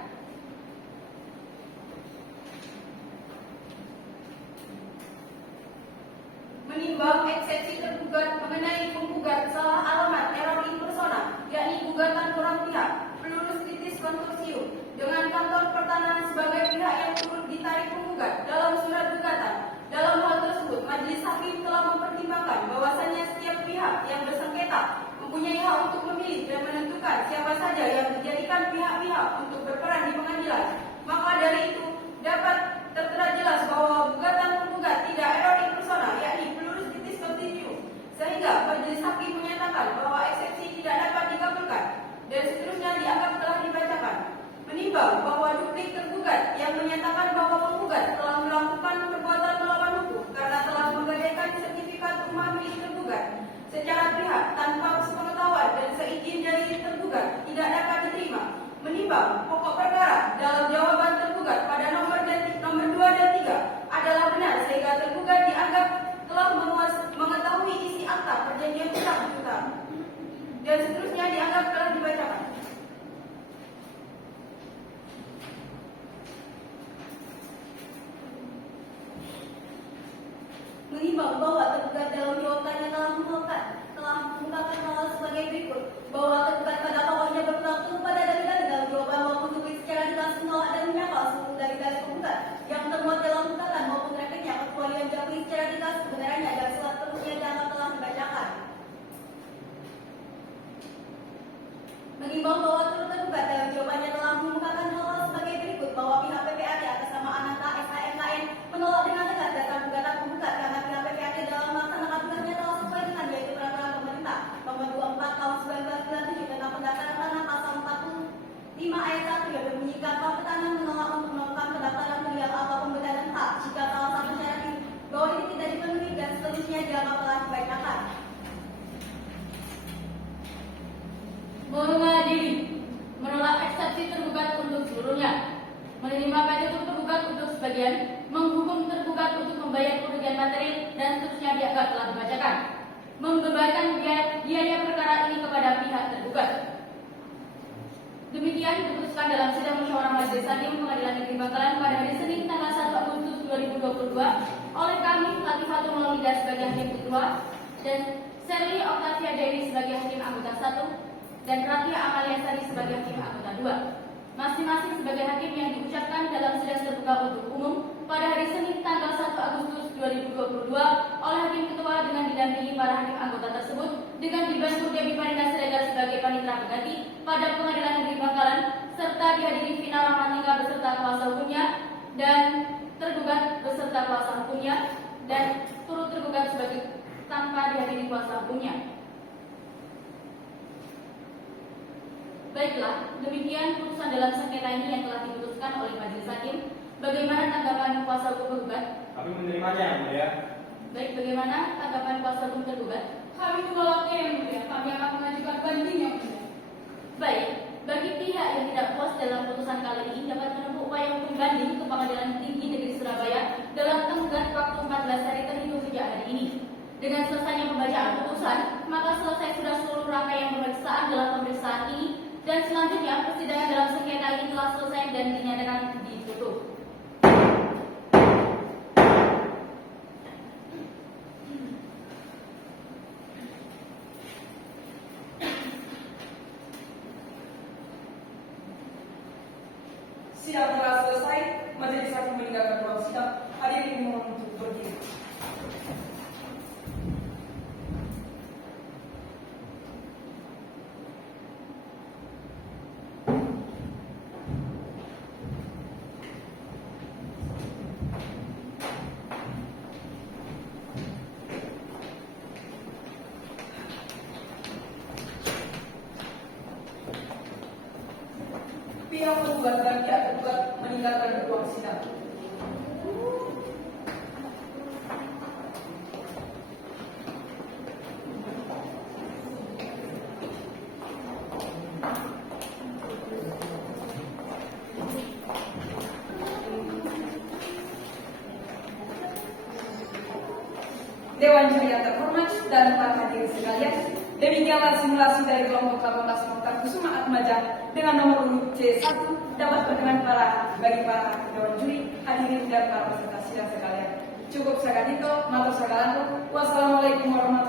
Menimbang eksepsi tergugat mengenai penggugat salah alamat error in persona, yakni gugatan kurang pihak, pelurus kritis konsorsium dengan kantor pertanahan sebagai pihak yang turut ditarik penggugat dalam surat gugatan. Dalam hal tersebut, majelis hakim telah mempertimbangkan bahwasannya setiap pihak yang bersengketa mempunyai hak untuk memilih dan menentukan siapa saja yang dijadikan pihak-pihak untuk berperan di pengadilan. Maka dari itu dapat tertera jelas bahwa gugatan penggugat tidak error in persona, yakni pelurus kritis konsorsium, sehingga majelis hakim menyatakan bahwa eksepsi tidak dapat dikabulkan dan seterusnya dianggap telah dibacakan. Menimbang bahwa duplik tergugat yang menyatakan bahwa penggugat telah melakukan perbuatan melawan hukum karena telah menggadaikan sertifikat rumah milik tergugat secara pihak tanpa sepengetahuan dan seizin dari tergugat tidak dapat diterima. Menimbang pokok perkara dalam jawaban tergugat pada nomor 2 dan 3 adalah benar sehingga tergugat dianggap telah mengetahui isi akta perjanjian utang dan seterusnya dianggap telah dibacakan. Menimbang bahwa tergugat dalam jawabannya telah mengungkapkan hal sebagai berikut, bahwa tergugat pada pokoknya berlaku pada dalil dalam jawaban maupun secara jelas menolak dan menyangkal seluruh dalil-dalil penggugat yang termuat dalam gugatan maupun repliknya, kecuali yang diakui secara jelas kebenarannya dan surat penuhnya dianggap telah dibacakan. Mengimbau bahwa turut tergugat dalam jawabannya telah mengemukakan hal-hal sebagai berikut, bahwa pihak PPAT atas nama Ananta SHMKN menolak dengan tegas dasar gugatan penggugat karena pihak PPAT dalam melaksanakan tugasnya telah sesuai dengan yaitu peraturan pemerintah nomor 24 tahun 1997 tentang pendaftaran tanah pasal 45 ayat 1 yang berbunyikan bahwa petani menolak untuk melakukan pendaftaran filial atau pembedanan hak jika salah satu syarat di bawah ini tidak dipenuhi dan seterusnya dianggap telah dibacakan. Mengadili, menolak eksepsi tergugat untuk seluruhnya, menerima petitum tergugat untuk sebagian, menghukum tergugat untuk membayar kerugian materi dan seterusnya dianggap telah dibacakan. Membebankan biaya perkara ini kepada pihak tergugat. Demikian diputuskan dalam sidang musyawarah Majelis Hakim Pengadilan Negeri Bangkalan pada hari Senin tanggal 1 Agustus 2022 oleh kami Latifatul Maulida sebagai hakim ketua dan Sherly Octavia Dewi sebagai hakim anggota 1 dan Ratia Amalia Sari sebagai hakim anggota 2, masing-masing sebagai hakim yang diucapkan dalam sidang terbuka untuk umum pada hari Senin tanggal 1 Agustus 2022 oleh hakim ketua dengan didampingi para hakim anggota tersebut dengan dibantu Dewi Marina Siregar sebagai panitera pengganti pada Pengadilan Negeri Bangkalan serta dihadiri Vina Rahmatika beserta kuasa hukumnya dan tergugat beserta kuasa hukumnya dan turut tergugat sebagai tanpa dihadiri kuasa hukumnya. Baiklah, demikian putusan dalam sengketa ini yang telah diputuskan oleh Majelis Hakim. Bagaimana tanggapan kuasa hukum tergugat? Kami menerimanya, yang mulia. Baik, bagaimana tanggapan kuasa hukum tergugat? Kami menolaknya yang mulia. Kami akan mengajukan banding yang mulia. Baik, bagi pihak yang tidak puas dalam putusan kali ini dapat menempuh upaya hukum banding ke Pengadilan Tinggi Negeri Surabaya dalam tenggat waktu 14 hari terhitung sejak hari ini. Dengan selesainya pembacaan putusan, maka selesai sudah seluruh rangkaian pemeriksaan dalam pemeriksaan ini dan selanjutnya persidangan dalam sengketa ini telah selesai dan dinyatakan ditutup. Sidang telah selesai. Majelis Hakim meninggalkan ruang sidang. Hadirin dimohon untuk berdiri. Pihak penggugat dan pihak tergugat meninggalkan ruang sidang. Dewan Juri yang terhormat dan para hadirin sekalian, demikianlah simulasi dari kelompok 18 Mokhtar Kusuma Atmaja dengan nomor urut C1 dapat berkenan bagi para Dewan Juri, hadirin dan para peserta sidang sekalian. Cukup sagadito, matur sagalanto. Wassalamualaikum warahmatullahi wabarakatuh.